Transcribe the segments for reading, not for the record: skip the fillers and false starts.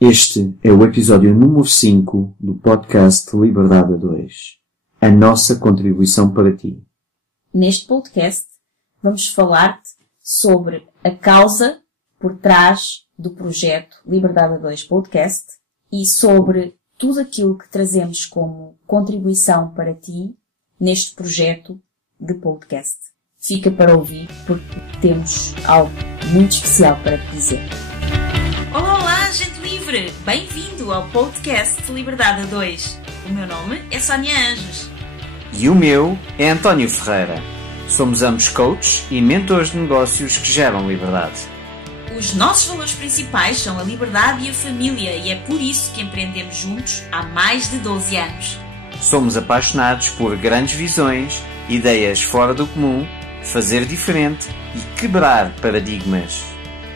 Este é o episódio número 5 do podcast Liberdade a 2. A nossa contribuição para ti. Neste podcast vamos falar-te sobre a causa por trás do projeto Liberdade a 2 Podcast e sobre tudo aquilo que trazemos como contribuição para ti neste projeto de podcast. Fica para ouvir porque temos algo muito especial para te dizer. Olá, gente livre! Bem-vindo ao podcast Liberdade a 2. O meu nome é Sónia Anjos. E o meu é António Ferreira. Somos ambos coaches e mentores de negócios que geram liberdade. Os nossos valores principais são a liberdade e a família e é por isso que empreendemos juntos há mais de 12 anos. Somos apaixonados por grandes visões, ideias fora do comum, fazer diferente e quebrar paradigmas.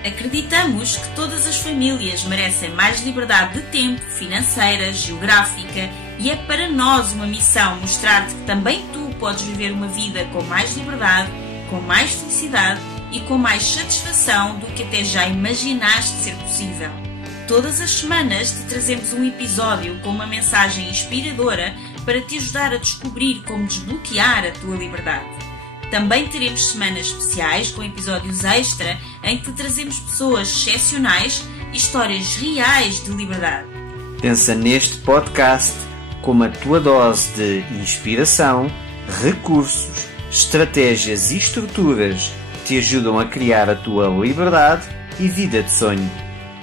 Acreditamos que todas as famílias merecem mais liberdade de tempo, financeira, geográfica e é para nós uma missão mostrar-te que também tu podes viver uma vida com mais liberdade, com mais felicidade e com mais satisfação do que até já imaginaste ser possível. Todas as semanas te trazemos um episódio com uma mensagem inspiradora para te ajudar a descobrir como desbloquear a tua liberdade. Também teremos semanas especiais com episódios extra em que te trazemos pessoas excepcionais e histórias reais de liberdade. Pensa neste podcast como a tua dose de inspiração, recursos, estratégias e estruturas que te ajudam a criar a tua liberdade e vida de sonho.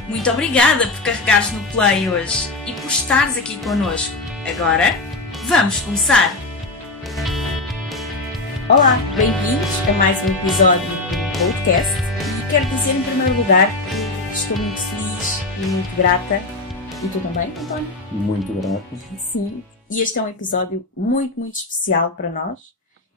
Muito obrigada por carregares no play hoje e por estares aqui connosco. Agora, vamos começar! Olá, bem-vindos a mais um episódio do podcast e quero dizer em primeiro lugar que estou muito feliz e muito grata. E tu também, António? Muito grato. Sim. E este é um episódio muito especial para nós.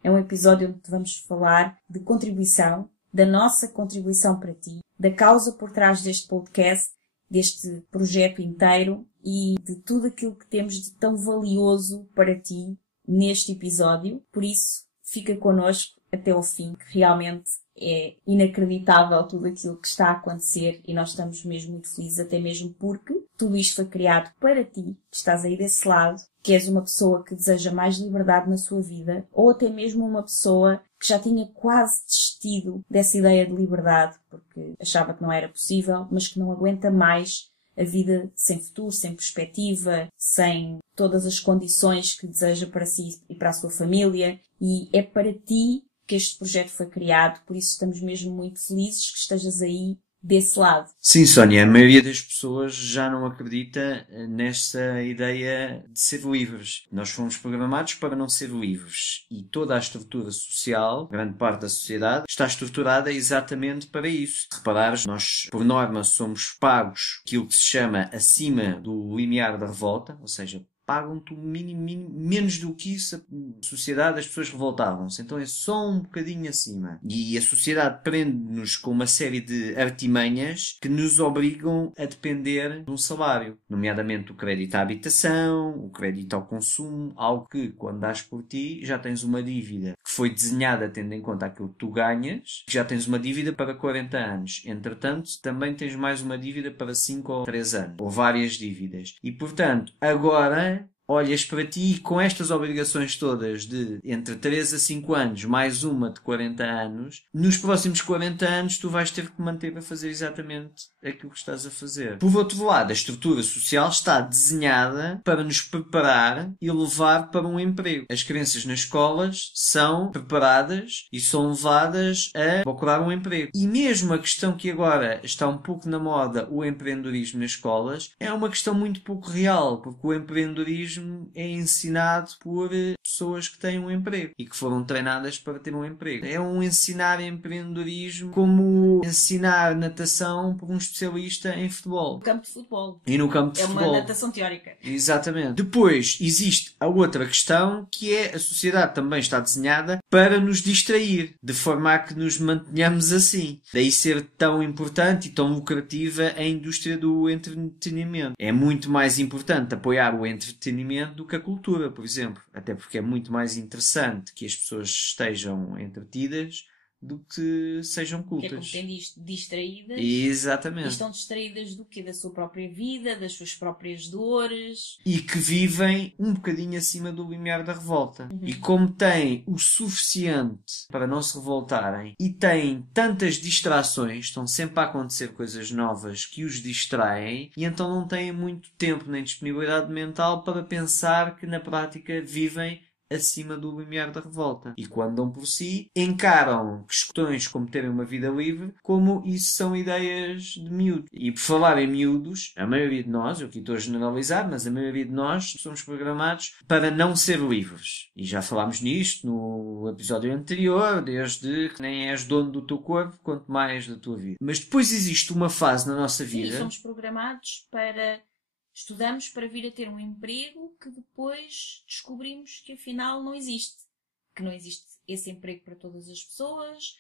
É um episódio onde vamos falar de contribuição, da nossa contribuição para ti, da causa por trás deste podcast, deste projeto inteiro e de tudo aquilo que temos de tão valioso para ti neste episódio. Por isso, fica connosco até ao fim, que realmente é inacreditável tudo aquilo que está a acontecer e nós estamos mesmo muito felizes, até mesmo porque tudo isto foi criado para ti, que estás aí desse lado, que és uma pessoa que deseja mais liberdade na sua vida, ou até mesmo uma pessoa que já tinha quase desistido dessa ideia de liberdade, porque achava que não era possível, mas que não aguenta mais a vida sem futuro, sem perspectiva, sem todas as condições que deseja para si e para a sua família. E é para ti que este projeto foi criado, por isso estamos mesmo muito felizes que estejas aí desse lado. Sim, Sónia, a maioria das pessoas já não acredita nesta ideia de ser livres. Nós fomos programados para não ser livres e toda a estrutura social, grande parte da sociedade, está estruturada exatamente para isso. Se reparares, nós, por norma, somos pagos aquilo que se chama acima do limiar da revolta, ou seja, pagam-te o mínimo, menos do que isso, a sociedade, as pessoas revoltavam-se. Então é só um bocadinho acima. E a sociedade prende-nos com uma série de artimanhas que nos obrigam a depender de um salário. Nomeadamente o crédito à habitação, o crédito ao consumo, algo que, quando dás por ti, já tens uma dívida que foi desenhada tendo em conta aquilo que tu ganhas, já tens uma dívida para 40 anos. Entretanto, também tens mais uma dívida para 5 ou 3 anos, ou várias dívidas. E, portanto, agora olhas para ti com estas obrigações todas de entre 3 a 5 anos, mais uma de 40 anos, nos próximos 40 anos tu vais ter que manter a fazer exatamente aquilo que estás a fazer. Por outro lado, a estrutura social está desenhada para nos preparar e levar para um emprego. As crianças nas escolas são preparadas e são levadas a procurar um emprego. E mesmo a questão que agora está um pouco na moda, o empreendedorismo nas escolas, é uma questão muito pouco real, porque o empreendedorismo é ensinado por pessoas que têm um emprego e que foram treinadas para ter um emprego. É um ensinar empreendedorismo como ensinar natação por um especialista em futebol. No campo de futebol. E no campo de É futebol. uma natação teórica. Exatamente. Depois existe a outra questão, que é a sociedade também está desenhada para nos distrair, de forma a que nos mantenhamos assim. Daí ser tão importante e tão lucrativa a indústria do entretenimento. É muito mais importante apoiar o entretenimento do que a cultura, por exemplo. Até porque é muito mais interessante que as pessoas estejam entretidas do que sejam Que é como cultas. têm distraídas. Exatamente. E estão distraídas do quê? Da sua própria vida, das suas próprias dores. E que vivem um bocadinho acima do limiar da revolta. E como têm o suficiente para não se revoltarem e têm tantas distrações, estão sempre a acontecer coisas novas que os distraem, e então não têm muito tempo nem disponibilidade mental para pensar que na prática vivem acima do limiar da revolta. E quando dão por si, encaram questões como terem uma vida livre, como isso são ideias de miúdo. E por falar em miúdos, a maioria de nós, eu aqui estou a generalizar, mas a maioria de nós somos programados para não ser livres. E já falámos nisto no episódio anterior, desde que nem és dono do teu corpo, quanto mais da tua vida. Mas depois existe uma fase na nossa Sim, vida... somos programados para... Estudamos para vir a ter um emprego que depois descobrimos que afinal não existe. Que não existe esse emprego para todas as pessoas.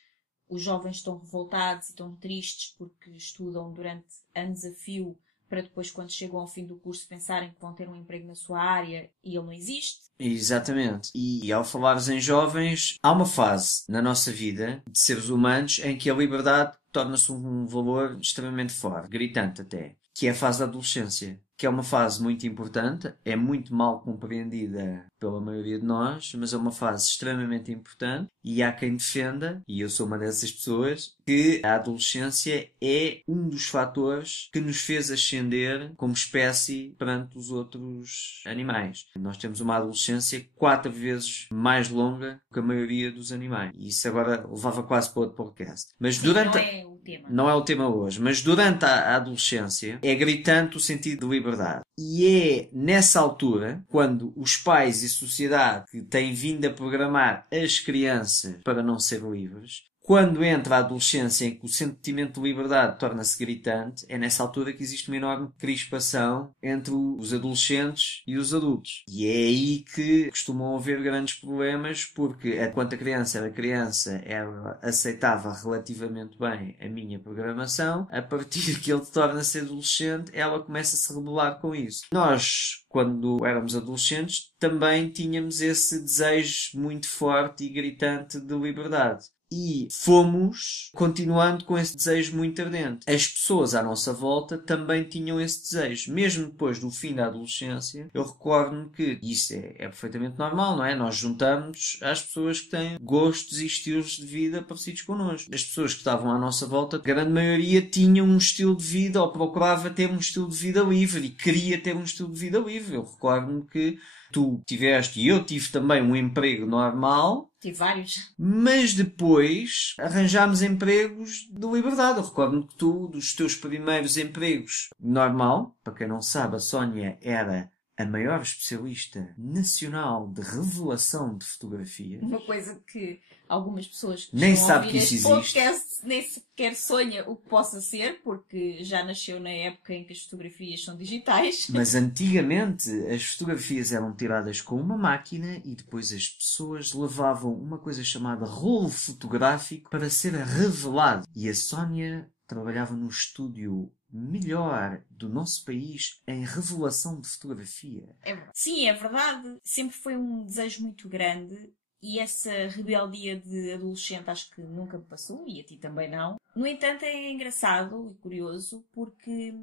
Os jovens estão revoltados e estão tristes porque estudam durante anos a fio para depois, quando chegam ao fim do curso, pensarem que vão ter um emprego na sua área e ele não existe. Exatamente. E ao falares em jovens, há uma fase na nossa vida de seres humanos em que a liberdade torna-se um valor extremamente forte, gritante até, que é a fase da adolescência, que é uma fase muito importante, é muito mal compreendida pela maioria de nós, mas é uma fase extremamente importante, e há quem defenda, e eu sou uma dessas pessoas, que a adolescência é um dos fatores que nos fez ascender como espécie perante os outros animais. Nós temos uma adolescência 4 vezes mais longa que a maioria dos animais. E isso agora levava quase para outro podcast. Mas durante... Não é o tema. Não é o tema hoje, mas durante a adolescência é gritante o sentido de liberdade. E é nessa altura, quando os pais e a sociedade que têm vindo a programar as crianças para não ser livres, quando entra a adolescência em que o sentimento de liberdade torna-se gritante, é nessa altura que existe uma enorme crispação entre os adolescentes e os adultos. E é aí que costumam haver grandes problemas, porque enquanto a criança era criança, ela aceitava relativamente bem a minha programação. A partir que ele torna-se adolescente, ela começa a se rebelar com isso. Nós, quando éramos adolescentes, também tínhamos esse desejo muito forte e gritante de liberdade. E fomos continuando com esse desejo muito ardente. As pessoas à nossa volta também tinham esse desejo. Mesmo depois do fim da adolescência, eu recordo-me que isso é perfeitamente normal, não é? Nós juntamos às pessoas que têm gostos e estilos de vida parecidos connosco. As pessoas que estavam à nossa volta, a grande maioria tinham um estilo de vida ou procurava ter um estilo de vida livre e queria ter um estilo de vida livre. Eu recordo-me que tu tiveste e eu tive também um emprego normal. Tive vários. Mas depois arranjámos empregos de liberdade. Eu recordo-me que tu, dos teus primeiros empregos normal, para quem não sabe, a Sónia era a maior especialista nacional de revelação de fotografia. Uma coisa que algumas pessoas que nem estão sabe a que ouvir isso este existe. podcast nem sequer sonha o que possa ser, porque já nasceu na época em que as fotografias são digitais. Mas antigamente as fotografias eram tiradas com uma máquina e depois as pessoas levavam uma coisa chamada rolo fotográfico para ser revelado. E a Sónia trabalhava no estúdio melhor do nosso país em revelação de fotografia. Sim, é verdade. Sempre foi um desejo muito grande. E essa rebeldia de adolescente acho que nunca me passou, e a ti também não. No entanto, é engraçado e curioso porque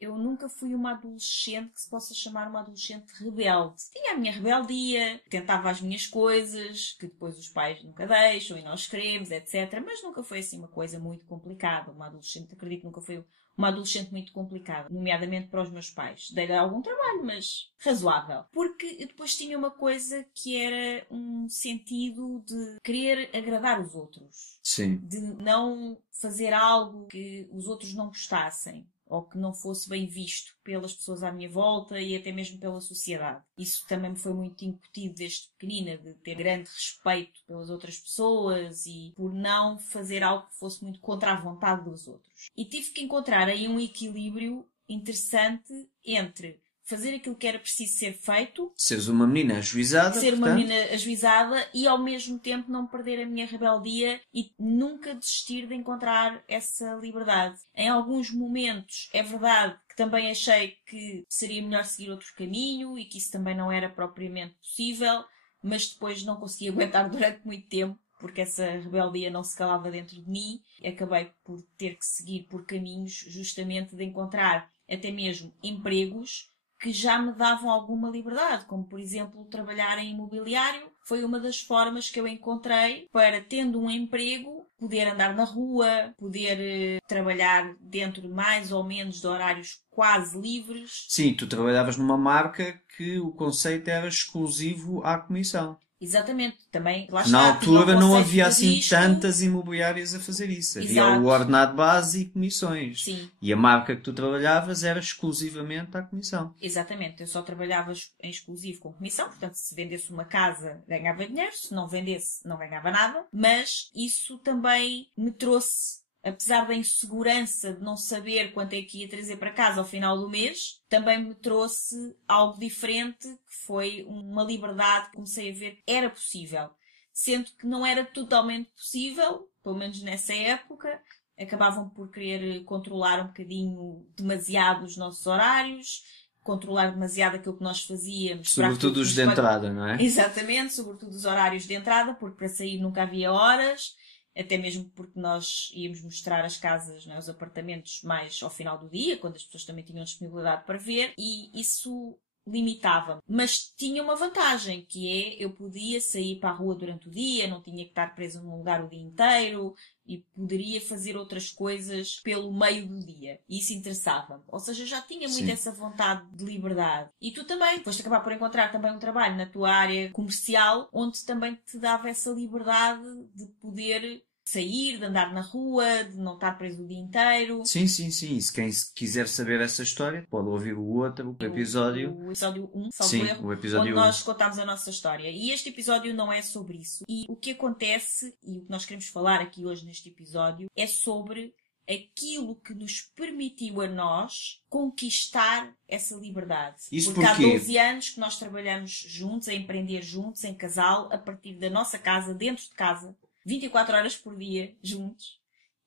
eu nunca fui uma adolescente que se possa chamar uma adolescente rebelde. Tinha a minha rebeldia, tentava as minhas coisas, que depois os pais nunca deixam e nós queremos, etc. Mas nunca foi assim uma coisa muito complicada. Uma adolescente, acredito que nunca foi uma adolescente muito complicada, nomeadamente para os meus pais. Dei-lhe algum trabalho, mas razoável. Porque eu depois tinha uma coisa que era um sentido de querer agradar os outros. Sim. De não fazer algo que os outros não gostassem, ou que não fosse bem visto pelas pessoas à minha volta e até mesmo pela sociedade. Isso também me foi muito incutido desde pequenina, de ter grande respeito pelas outras pessoas e por não fazer algo que fosse muito contra a vontade dos outros. E tive que encontrar aí um equilíbrio interessante entre fazer aquilo que era preciso ser feito, seres uma menina ajuizada, ser uma menina ajuizada e ao mesmo tempo não perder a minha rebeldia e nunca desistir de encontrar essa liberdade. Em alguns momentos é verdade que também achei que seria melhor seguir outro caminho e que isso também não era propriamente possível, mas depois não consegui aguentar durante muito tempo porque essa rebeldia não se calava dentro de mim. Acabei por ter que seguir por caminhos justamente de encontrar até mesmo empregos que já me davam alguma liberdade, como por exemplo trabalhar em imobiliário. Foi uma das formas que eu encontrei para, tendo um emprego, poder andar na rua, poder trabalhar dentro mais ou menos de horários quase livres. Sim, tu trabalhavas numa marca que o conceito era exclusivo à comissão. Exatamente, também lá Na está, tinha o altura não conceito havia de assim registro. tantas imobiliárias a fazer isso. Havia Exato. o ordenado base e comissões. Sim. E a marca que tu trabalhavas era exclusivamente à comissão. Exatamente, eu só trabalhava em exclusivo com comissão, portanto se vendesse uma casa ganhava dinheiro, se não vendesse não ganhava nada, mas isso também me trouxe, apesar da insegurança de não saber quanto é que ia trazer para casa ao final do mês, também me trouxe algo diferente, que foi uma liberdade que comecei a ver que era possível. Sendo que não era totalmente possível, pelo menos nessa época, acabavam por querer controlar um bocadinho demasiado os nossos horários, controlar demasiado aquilo que nós fazíamos. Sobretudo os de entrada, não é? Exatamente, sobretudo os horários de entrada, porque para sair nunca havia horas, até mesmo porque nós íamos mostrar as casas, não é? Os apartamentos mais ao final do dia, quando as pessoas também tinham disponibilidade para ver, e isso limitava-me. Mas tinha uma vantagem, que é eu podia sair para a rua durante o dia, não tinha que estar presa num lugar o dia inteiro e poderia fazer outras coisas pelo meio do dia. E isso interessava-me. Ou seja, já tinha muito essa vontade de liberdade. E tu também foste acabar por encontrar também um trabalho na tua área comercial, onde também te dava essa liberdade de poder sair, de andar na rua, de não estar preso o dia inteiro. Sim. Se quem quiser saber essa história, pode ouvir o outro episódio. O episódio 1, Sim, o episódio onde 1. nós contámos a nossa história. E este episódio não é sobre isso. E o que acontece, e o que nós queremos falar aqui hoje neste episódio, é sobre aquilo que nos permitiu a nós conquistar essa liberdade. Isso porque há porquê? 12 anos que nós trabalhamos juntos, a empreender juntos, em casal, a partir da nossa casa, dentro de casa, 24 horas por dia, juntos.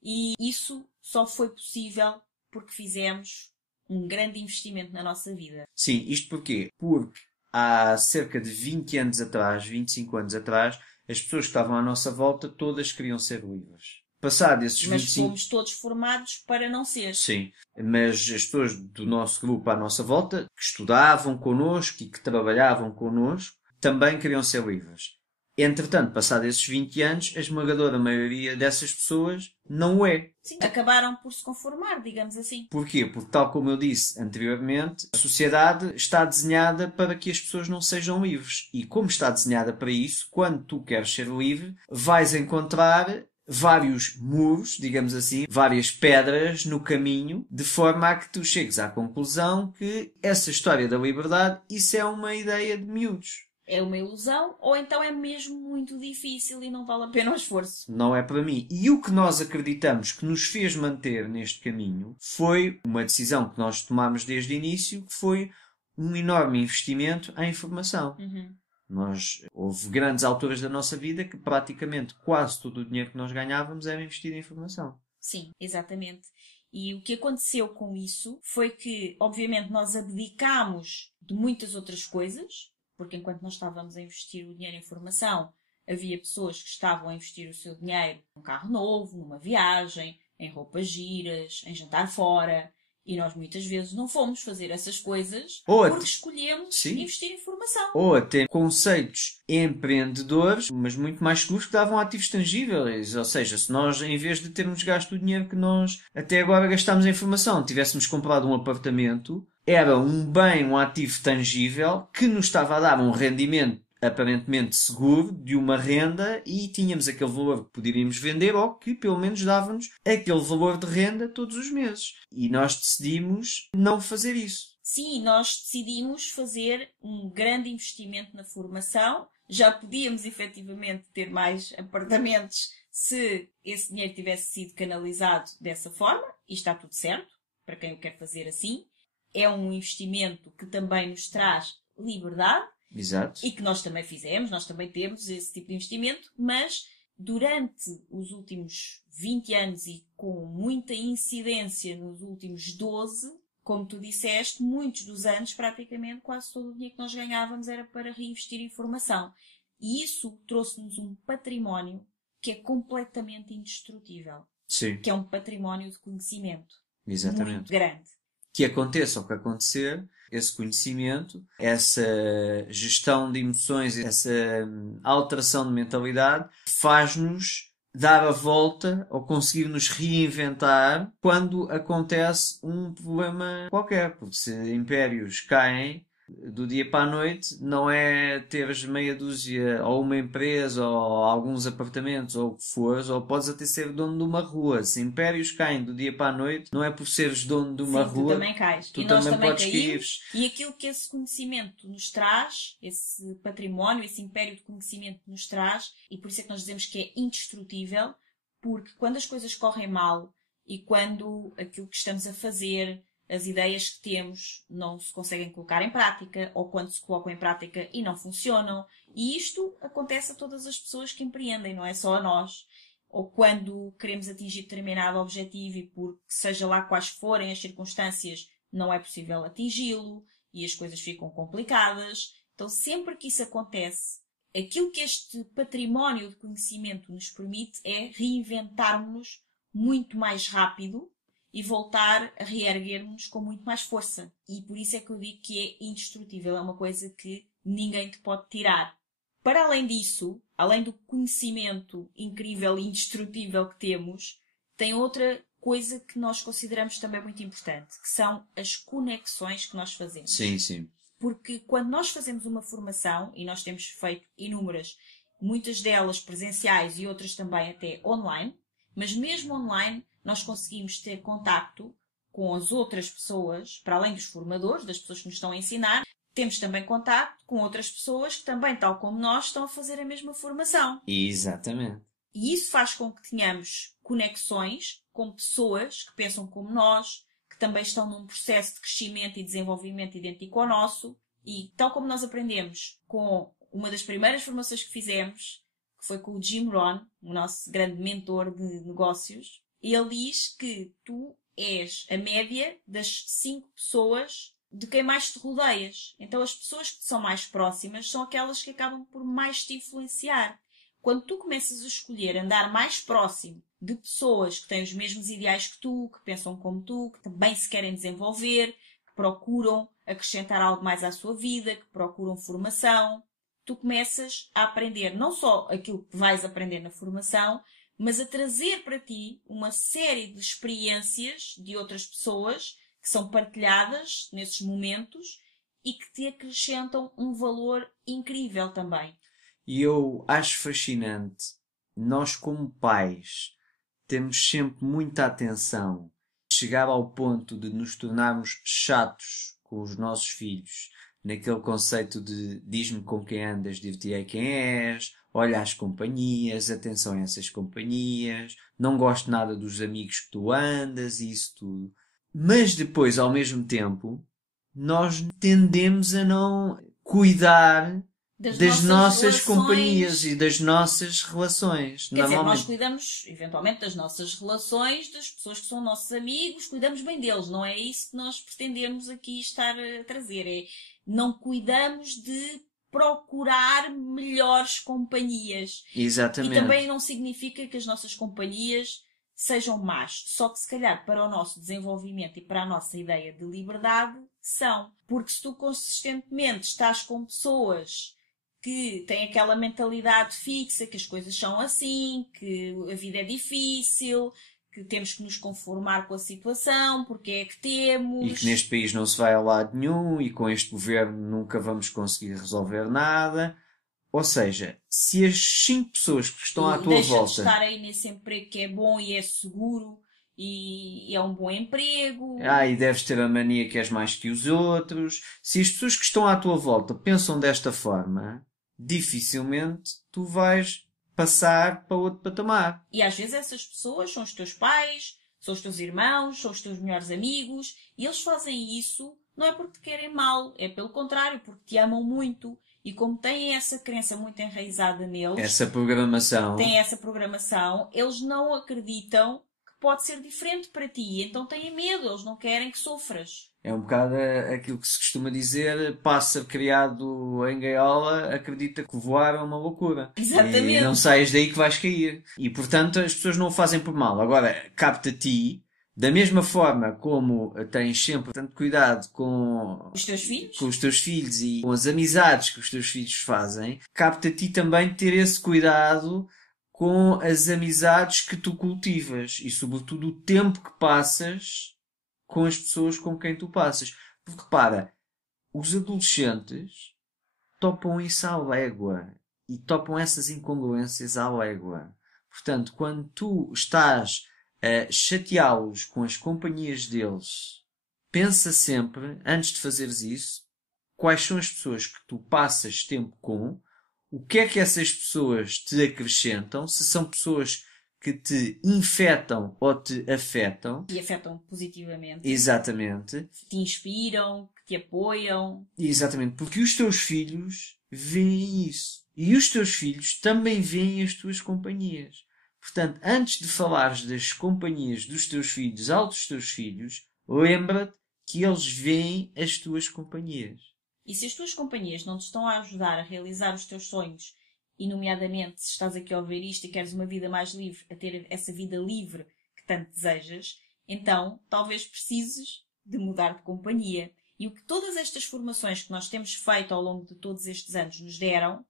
E isso só foi possível porque fizemos um grande investimento na nossa vida. Sim, isto porquê? Porque há cerca de 20 anos atrás, 25 anos atrás, as pessoas que estavam à nossa volta todas queriam ser livres. Passado esses Mas 25... fomos todos formados para não ser. Sim, mas as pessoas do nosso grupo à nossa volta, que estudavam connosco e que trabalhavam connosco, também queriam ser livres. Entretanto, passados esses 20 anos, a esmagadora maioria dessas pessoas não o é. Sim, acabaram por se conformar, digamos assim. Porquê? Porque, tal como eu disse anteriormente, a sociedade está desenhada para que as pessoas não sejam livres. E como está desenhada para isso, quando tu queres ser livre, vais encontrar vários muros, digamos assim, várias pedras no caminho, de forma a que tu chegues à conclusão que essa história da liberdade, isso é uma ideia de miúdos. É uma ilusão, ou então é mesmo muito difícil e não vale a pena o esforço. Não é para mim. E o que nós acreditamos que nos fez manter neste caminho foi uma decisão que nós tomámos desde o início, que foi um enorme investimento em informação. Houve grandes alturas da nossa vida que praticamente quase todo o dinheiro que nós ganhávamos era investido em informação. Sim, exatamente. E o que aconteceu com isso foi que, obviamente, nós abdicámos de muitas outras coisas, porque enquanto nós estávamos a investir o dinheiro em formação, havia pessoas que estavam a investir o seu dinheiro num carro novo, numa viagem, em roupas giras, em jantar fora. E nós muitas vezes não fomos fazer essas coisas porque escolhemos investir em formação. Ou até conceitos empreendedores, mas muito mais seguros, que davam ativos tangíveis. Ou seja, se nós, em vez de termos gasto o dinheiro que nós até agora gastámos em formação, tivéssemos comprado um apartamento, era um bem, um ativo tangível que nos estava a dar um rendimento aparentemente seguro de uma renda e tínhamos aquele valor que poderíamos vender ou que pelo menos dava-nos aquele valor de renda todos os meses. E nós decidimos não fazer isso. Sim, nós decidimos fazer um grande investimento na formação. Já podíamos efetivamente ter mais apartamentos se esse dinheiro tivesse sido canalizado dessa forma, e está tudo certo, para quem o quer fazer assim. É um investimento que também nos traz liberdade. Exato. E que nós também fizemos, nós também temos esse tipo de investimento, mas durante os últimos 20 anos e com muita incidência nos últimos 12, como tu disseste, muitos dos anos, praticamente quase todo o dinheiro que nós ganhávamos era para reinvestir em formação. E isso trouxe-nos um património que é completamente indestrutível. Sim, Que é um património de conhecimento exatamente. muito grande. Que aconteça o que acontecer, esse conhecimento, essa gestão de emoções, essa alteração de mentalidade, faz-nos dar a volta ou conseguir nos reinventar quando acontece um problema qualquer. Porque se impérios caem do dia para a noite, não é teres meia dúzia ou uma empresa ou alguns apartamentos ou o que fores, ou podes até ser dono de uma rua. Se impérios caem do dia para a noite, não é por seres dono de uma Sim, rua, tu também cais. tu E nós também também podes caímos. cair. E aquilo que esse conhecimento nos traz, esse património, esse império de conhecimento nos traz, e por isso é que nós dizemos que é indestrutível, porque quando as coisas correm mal e quando aquilo que estamos a fazer, as ideias que temos não se conseguem colocar em prática, ou quando se colocam em prática e não funcionam. E isto acontece a todas as pessoas que empreendem, não é só a nós. Ou quando queremos atingir determinado objetivo e porque seja lá quais forem as circunstâncias, não é possível atingi-lo e as coisas ficam complicadas. Então, sempre que isso acontece, aquilo que este património de conhecimento nos permite é reinventarmos-nos muito mais rápido e voltar a reerguer-nos com muito mais força. E por isso é que eu digo que é indestrutível. É uma coisa que ninguém te pode tirar. Para além disso, além do conhecimento incrível e indestrutível que temos, tem outra coisa que nós consideramos também muito importante, que são as conexões que nós fazemos. Sim, sim. Porque quando nós fazemos uma formação, e nós temos feito inúmeras, muitas delas presenciais e outras também até online, mas mesmo online nós conseguimos ter contacto com as outras pessoas, para além dos formadores, das pessoas que nos estão a ensinar, temos também contacto com outras pessoas que também, tal como nós, estão a fazer a mesma formação. Exatamente. E isso faz com que tenhamos conexões com pessoas que pensam como nós, que também estão num processo de crescimento e desenvolvimento idêntico ao nosso. E tal como nós aprendemos com uma das primeiras formações que fizemos, que foi com o Jim Rohn, o nosso grande mentor de negócios, ele diz que tu és a média das 5 pessoas de quem mais te rodeias. Então as pessoas que te são mais próximas são aquelas que acabam por mais te influenciar. Quando tu começas a escolher andar mais próximo de pessoas que têm os mesmos ideais que tu, que pensam como tu, que também se querem desenvolver, que procuram acrescentar algo mais à sua vida, que procuram formação, tu começas a aprender não só aquilo que vais aprender na formação, mas a trazer para ti uma série de experiências de outras pessoas que são partilhadas nesses momentos e que te acrescentam um valor incrível também. E eu acho fascinante, nós como pais temos sempre muita atenção chegar ao ponto de nos tornarmos chatos com os nossos filhos, naquele conceito de diz-me com quem andas, dir-te-ei quem és, olha as companhias, atenção a essas companhias, não gosto nada dos amigos que tu andas e isso tudo. Mas depois, ao mesmo tempo, nós tendemos a não cuidar das nossas companhias e das nossas relações. Quer dizer, nós cuidamos, eventualmente, das nossas relações, das pessoas que são nossos amigos, cuidamos bem deles. Não é isso que nós pretendemos aqui estar a trazer. É, não cuidamos de procurar melhores companhias. Exatamente. E também não significa que as nossas companhias sejam más. Só que, se calhar, para o nosso desenvolvimento e para a nossa ideia de liberdade, são. Porque se tu consistentemente estás com pessoas que têm aquela mentalidade fixa, que as coisas são assim, que a vida é difícil, que temos que nos conformar com a situação, porque é que temos... E que neste país não se vai a lado nenhum, e com este governo nunca vamos conseguir resolver nada. Ou seja, se as 5 pessoas que estão à tua deixa volta... de estar aí nesse emprego que é bom e é seguro, e é um bom emprego... e deves ter a mania que és mais que os outros. Se as pessoas que estão à tua volta pensam desta forma, dificilmente tu vais passar para outro patamar. E às vezes essas pessoas são os teus pais, são os teus irmãos, são os teus melhores amigos, e eles fazem isso não é porque te querem mal, é pelo contrário, porque te amam muito. E como têm essa crença muito enraizada neles, essa programação, têm essa programação, eles não acreditam que pode ser diferente para ti. Então têm medo, eles não querem que sofras. É um bocado aquilo que se costuma dizer, pássaro criado em gaiola acredita que voar é uma loucura. Exatamente. E não saias daí que vais cair. E portanto as pessoas não o fazem por mal. Agora, capta a ti, da mesma forma como tens sempre tanto cuidado com Os teus filhos? com os teus filhos e com as amizades que os teus filhos fazem, capta a ti também ter esse cuidado com as amizades que tu cultivas e sobretudo o tempo que passas com as pessoas com quem tu passas. Porque repara, os adolescentes topam isso à légua e topam essas incongruências à légua. Portanto, quando tu estás a chateá-los com as companhias deles, pensa sempre, antes de fazeres isso, quais são as pessoas que tu passas tempo com, o que é que essas pessoas te acrescentam, se são pessoas que te infectam ou te afetam. Que afetam positivamente. Exatamente. Que te inspiram, que te apoiam. Exatamente, porque os teus filhos veem isso. E os teus filhos também veem as tuas companhias. Portanto, antes de falares das companhias dos teus filhos aos teus filhos, lembra-te que eles veem as tuas companhias. E se as tuas companhias não te estão a ajudar a realizar os teus sonhos, e nomeadamente se estás aqui a ouvir isto e queres uma vida mais livre, a ter essa vida livre que tanto desejas, então talvez precises de mudar de companhia. E o que todas estas formações que nós temos feito ao longo de todos estes anos nos deram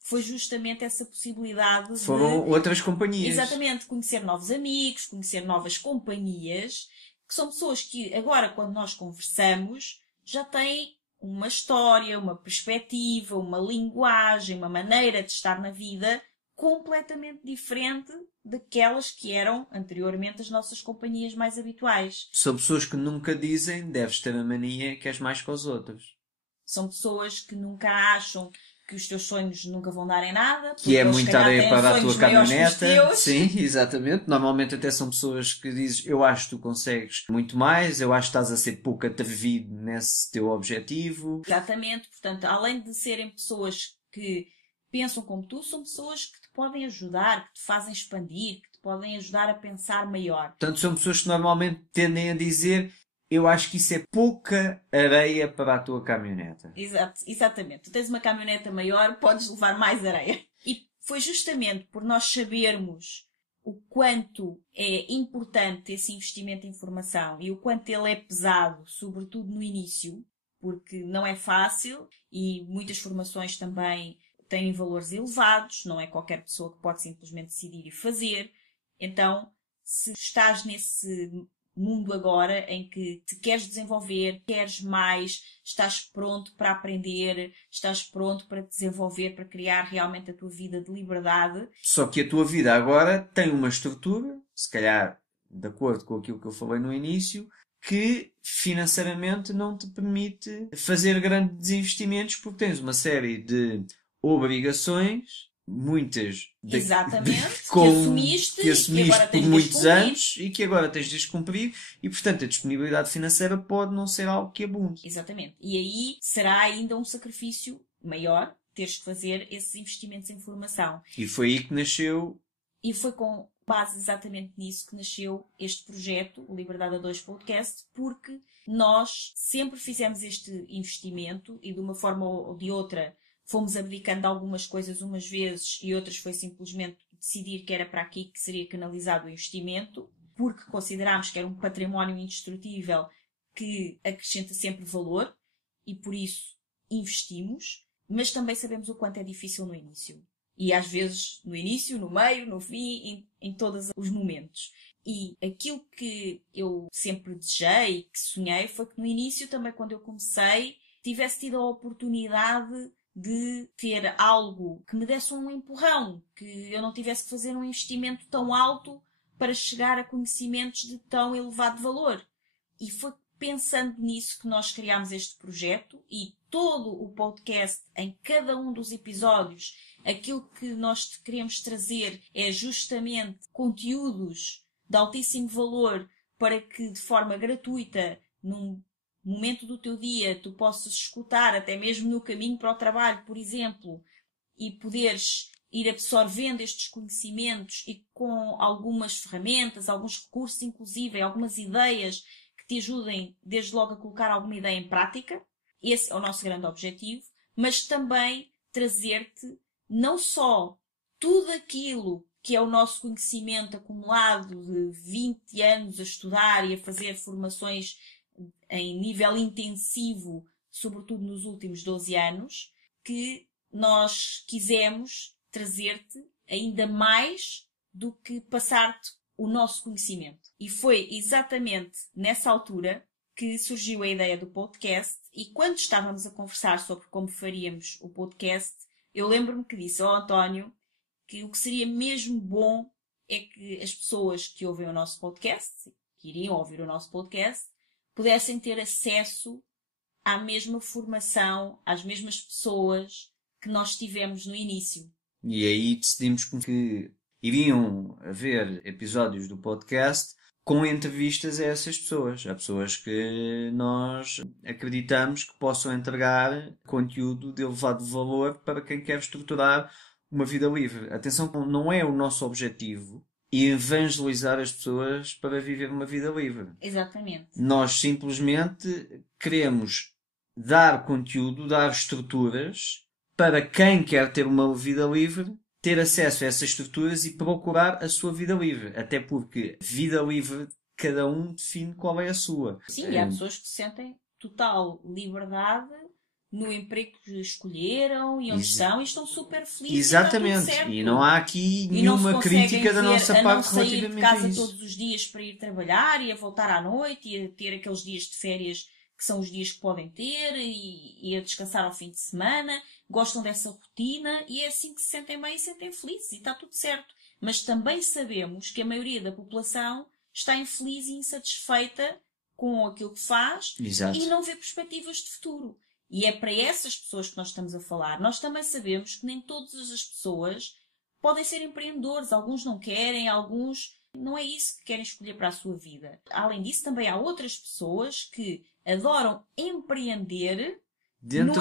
foi justamente essa possibilidade Foram outras companhias. Exatamente, conhecer novos amigos, conhecer novas companhias, que são pessoas que agora, quando nós conversamos, já têm uma história, uma perspectiva, uma linguagem, uma maneira de estar na vida completamente diferente daquelas que eram anteriormente as nossas companhias mais habituais. São pessoas que nunca dizem deves ter a mania que és mais que os outros. São pessoas que nunca acham que os teus sonhos nunca vão dar em nada. Que é muita areia para a tua caminhoneta. Sim, exatamente. Normalmente até são pessoas que dizes eu acho que tu consegues muito mais, eu acho que estás a ser pouco atrevido nesse teu objetivo. Exatamente. Portanto, além de serem pessoas que pensam como tu, são pessoas que te podem ajudar, que te fazem expandir, que te podem ajudar a pensar maior. Portanto, são pessoas que normalmente tendem a dizer eu acho que isso é pouca areia para a tua caminhoneta. Exatamente. Tu tens uma caminhoneta maior, podes levar mais areia. E foi justamente por nós sabermos o quanto é importante esse investimento em formação e o quanto ele é pesado, sobretudo no início, porque não é fácil e muitas formações também têm valores elevados, não é qualquer pessoa que pode simplesmente decidir e fazer. Então, se estás nesse mundo agora em que te queres desenvolver, queres mais, estás pronto para aprender, estás pronto para te desenvolver, para criar realmente a tua vida de liberdade. Só que a tua vida agora tem uma estrutura, se calhar de acordo com aquilo que eu falei no início, que financeiramente não te permite fazer grandes investimentos porque tens uma série de obrigações, muitas exatamente, que assumiste por muitos anos e que agora tens de descumprir e, portanto, a disponibilidade financeira pode não ser algo que abunde. Exatamente. E aí será ainda um sacrifício maior teres que fazer esses investimentos em formação. E foi aí que nasceu... E foi com base exatamente nisso que nasceu este projeto, o Liberdade a 2 Podcast, porque nós sempre fizemos este investimento e de uma forma ou de outra fomos abdicando de algumas coisas umas vezes e outras foi simplesmente decidir que era para aqui que seria canalizado o investimento, porque considerámos que era um património indestrutível que acrescenta sempre valor e por isso investimos, mas também sabemos o quanto é difícil no início. E às vezes no início, no meio, no fim, em todos os momentos. E aquilo que eu sempre desejei, que sonhei, foi que no início também quando eu comecei tivesse tido a oportunidade de ter algo que me desse um empurrão, que eu não tivesse que fazer um investimento tão alto para chegar a conhecimentos de tão elevado valor. E foi pensando nisso que nós criámos este projeto e todo o podcast, em cada um dos episódios, aquilo que nós queremos trazer é justamente conteúdos de altíssimo valor para que de forma gratuita, num momento do teu dia, tu possas escutar, até mesmo no caminho para o trabalho, por exemplo, e poderes ir absorvendo estes conhecimentos e com algumas ferramentas, alguns recursos, inclusive algumas ideias que te ajudem desde logo a colocar alguma ideia em prática. Esse é o nosso grande objetivo, mas também trazer-te não só tudo aquilo que é o nosso conhecimento acumulado de 20 anos a estudar e a fazer formações em nível intensivo, sobretudo nos últimos 12 anos, que nós quisemos trazer-te ainda mais do que passar-te o nosso conhecimento. E foi exatamente nessa altura que surgiu a ideia do podcast, e quando estávamos a conversar sobre como faríamos o podcast, eu lembro-me que disse ao António que o que seria mesmo bom é que as pessoas que ouvem o nosso podcast, que iriam ouvir o nosso podcast, pudessem ter acesso à mesma formação, às mesmas pessoas que nós tivemos no início. E aí decidimos que iriam haver episódios do podcast com entrevistas a essas pessoas. Há pessoas que nós acreditamos que possam entregar conteúdo de elevado valor para quem quer estruturar uma vida livre. Atenção, não é o nosso objetivo evangelizar as pessoas para viver uma vida livre. Exatamente. Nós simplesmente queremos dar conteúdo, dar estruturas para quem quer ter uma vida livre, ter acesso a essas estruturas e procurar a sua vida livre. Até porque vida livre, cada um define qual é a sua. Sim, e há pessoas que sentem total liberdade no emprego que escolheram e onde estão e estão super felizes. Exatamente. E não há aqui nenhuma crítica da nossa parte relativamente a isso. A não sair de casa todos os dias para ir trabalhar e a voltar à noite e a ter aqueles dias de férias que são os dias que podem ter e a descansar ao fim de semana. Gostam dessa rotina e é assim que se sentem bem e se sentem felizes e está tudo certo. Mas também sabemos que a maioria da população está infeliz e insatisfeita com aquilo que faz. Exato. E não vê perspectivas de futuro. E é para essas pessoas que nós estamos a falar. Nós também sabemos que nem todas as pessoas podem ser empreendedores. Alguns não querem, alguns não é isso que querem escolher para a sua vida. Além disso, também há outras pessoas que adoram empreender dentro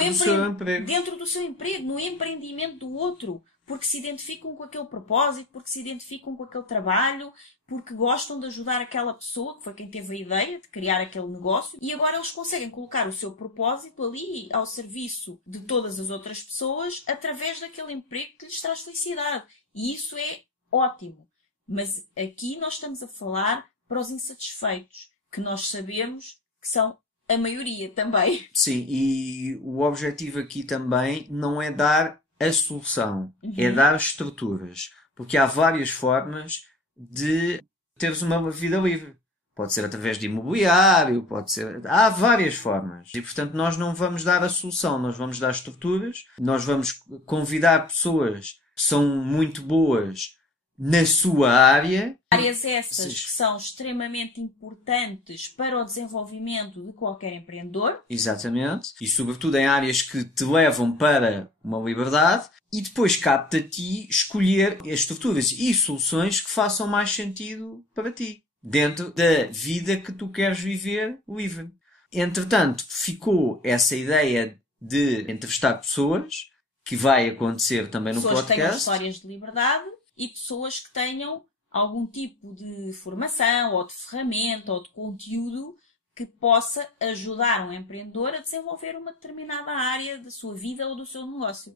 do seu emprego, no empreendimento do outro, porque se identificam com aquele propósito, porque se identificam com aquele trabalho, porque gostam de ajudar aquela pessoa, que foi quem teve a ideia de criar aquele negócio, e agora eles conseguem colocar o seu propósito ali ao serviço de todas as outras pessoas através daquele emprego que lhes traz felicidade. E isso é ótimo. Mas aqui nós estamos a falar para os insatisfeitos, que nós sabemos que são a maioria também. Sim, e o objetivo aqui também não é dar a solução, é dar estruturas. Porque há várias formas de teres uma vida livre. Pode ser através de imobiliário, pode ser... Há várias formas. E, portanto, nós não vamos dar a solução, nós vamos dar estruturas, nós vamos convidar pessoas que são muito boas na sua área. Áreas essas que são extremamente importantes para o desenvolvimento de qualquer empreendedor. Exatamente. E sobretudo em áreas que te levam para uma liberdade. E depois cabe-te a ti escolher as estruturas e soluções que façam mais sentido para ti, dentro da vida que tu queres viver livre. Entretanto, ficou essa ideia de entrevistar pessoas, que vai acontecer também no podcast. Pessoas que tenham histórias de liberdade e pessoas que tenham algum tipo de formação ou de ferramenta ou de conteúdo que possa ajudar um empreendedor a desenvolver uma determinada área da sua vida ou do seu negócio.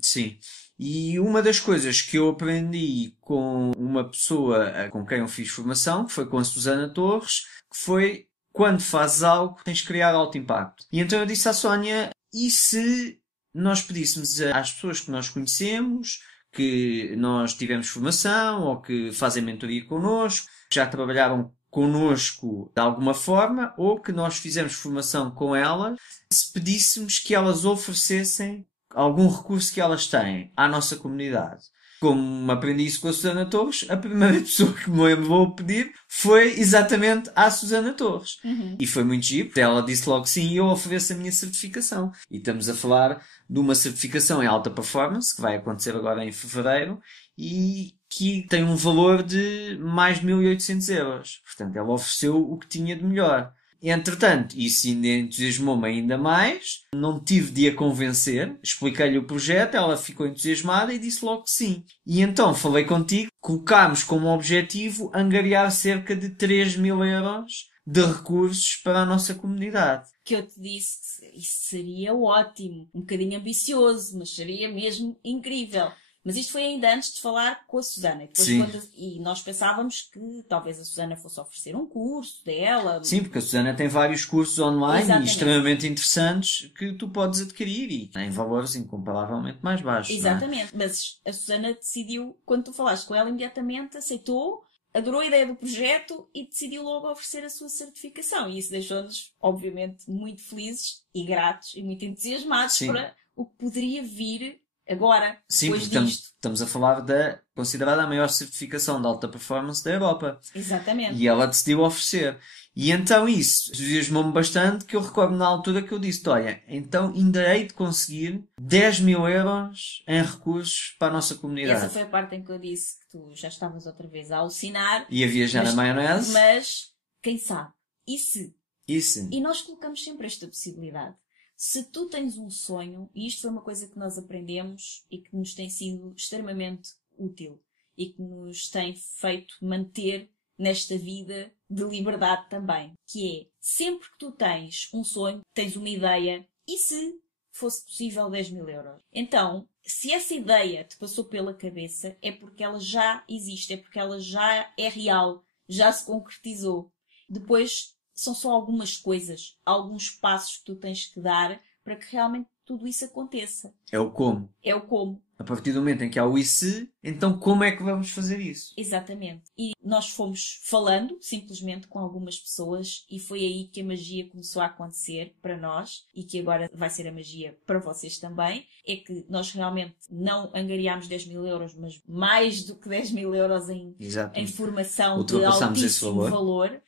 Sim. E uma das coisas que eu aprendi com uma pessoa com quem eu fiz formação, que foi com a Susana Torres, que foi: quando fazes algo, tens de criar alto impacto. E então eu disse à Sónia: e se nós pedíssemos às pessoas que nós conhecemos, que nós tivemos formação ou que fazem mentoria connosco, que já trabalharam connosco de alguma forma, ou que nós fizemos formação com elas, se pedíssemos que elas oferecessem algum recurso que elas têm à nossa comunidade? Como aprendi isso com a Susana Torres, a primeira pessoa que me lembrou pedir foi exatamente a Susana Torres. E foi muito giro. Ela disse logo sim e eu ofereço a minha certificação. E estamos a falar de uma certificação em alta performance, que vai acontecer agora em fevereiro, e que tem um valor de mais de 1.800 euros. Portanto, ela ofereceu o que tinha de melhor. Entretanto, isso ainda entusiasmou-me ainda mais, não tive de a convencer, expliquei-lhe o projeto, ela ficou entusiasmada e disse logo que sim. E então falei contigo, colocámos como objetivo angariar cerca de 3.000 euros de recursos para a nossa comunidade. Que eu te disse que isso seria ótimo, um bocadinho ambicioso, mas seria mesmo incrível. Mas isto foi ainda antes de falar com a Susana. E nós pensávamos que talvez a Susana fosse oferecer um curso dela. Sim, porque a Susana tem vários cursos online Exatamente. e extremamente interessantes que tu podes adquirir e em valores incomparavelmente mais baixos. Exatamente. Não é? Mas a Susana decidiu, quando tu falaste com ela, imediatamente aceitou, adorou a ideia do projeto e decidiu logo oferecer a sua certificação. E isso deixou-nos, obviamente, muito felizes e gratos e muito entusiasmados para o que poderia vir agora, sim, depois porque disto. Estamos a falar da considerada a maior certificação de alta performance da Europa. Exatamente. E ela decidiu oferecer. E então isso entusiasmou-me bastante, que eu recordo na altura que eu disse, olha, então ainda hei de conseguir 10.000 euros em recursos para a nossa comunidade. Essa foi a parte em que eu disse que tu já estavas outra vez a alucinar. E a viajar na maionese. Mas, quem sabe? E se? Isso. E nós colocamos sempre esta possibilidade. Se tu tens um sonho, e isto foi uma coisa que nós aprendemos e que nos tem sido extremamente útil e que nos tem feito manter nesta vida de liberdade também, que é, sempre que tu tens um sonho, tens uma ideia, e se fosse possível 10.000 euros? Então, se essa ideia te passou pela cabeça, é porque ela já existe, é porque ela já é real, já se concretizou. Depois, são só algumas coisas, alguns passos que tu tens que dar para que realmente tudo isso aconteça. É o como. É o como. A partir do momento em que há o e se, então como é que vamos fazer isso? Exatamente. E nós fomos falando, simplesmente, com algumas pessoas e foi aí que a magia começou a acontecer para nós e que agora vai ser a magia para vocês também. É que nós realmente não angariámos 10.000 euros, mas mais do que 10.000 euros em formação de altíssimo valor.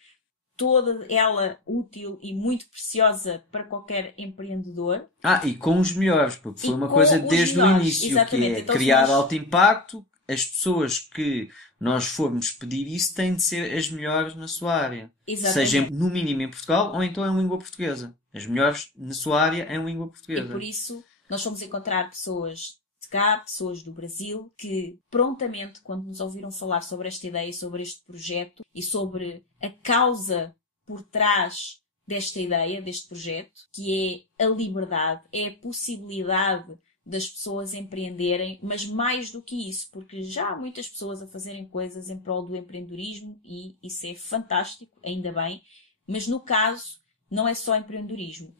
Toda ela útil e muito preciosa para qualquer empreendedor. E com os melhores, porque foi uma coisa desde o início, exatamente. Que é então, criar alto impacto. As pessoas que nós formos pedir isso têm de ser as melhores na sua área. Exatamente. Seja no mínimo em Portugal ou então em língua portuguesa. As melhores na sua área em língua portuguesa. E por isso nós fomos encontrar pessoas de cá, pessoas do Brasil, que prontamente, quando nos ouviram falar sobre esta ideia, sobre este projeto e sobre a causa por trás desta ideia, deste projeto, que é a liberdade, é a possibilidade das pessoas empreenderem, mas mais do que isso, porque já há muitas pessoas a fazerem coisas em prol do empreendedorismo e isso é fantástico, ainda bem, mas no caso não é só empreendedorismo,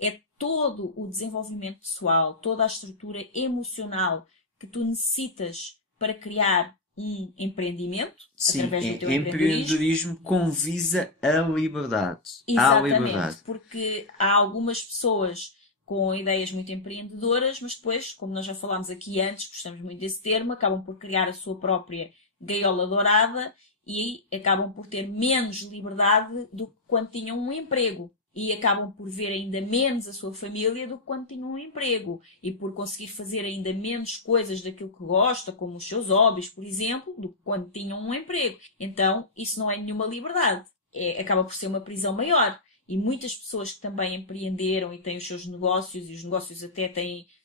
é todo o desenvolvimento pessoal, toda a estrutura emocional que tu necessitas para criar um empreendimento. Sim, através do teu empreendedorismo com visa à liberdade. Exatamente, à liberdade. Porque há algumas pessoas com ideias muito empreendedoras, mas depois, como nós já falámos aqui antes, gostamos muito desse termo, acabam por criar a sua própria gaiola dourada e acabam por ter menos liberdade do que quando tinham um emprego. E acabam por ver ainda menos a sua família do que quando tinham um emprego. E por conseguir fazer ainda menos coisas daquilo que gosta, como os seus hobbies, por exemplo, do que quando tinham um emprego. Então, isso não é nenhuma liberdade. Acaba por ser uma prisão maior. E muitas pessoas que também empreenderam e têm os seus negócios, e os negócios até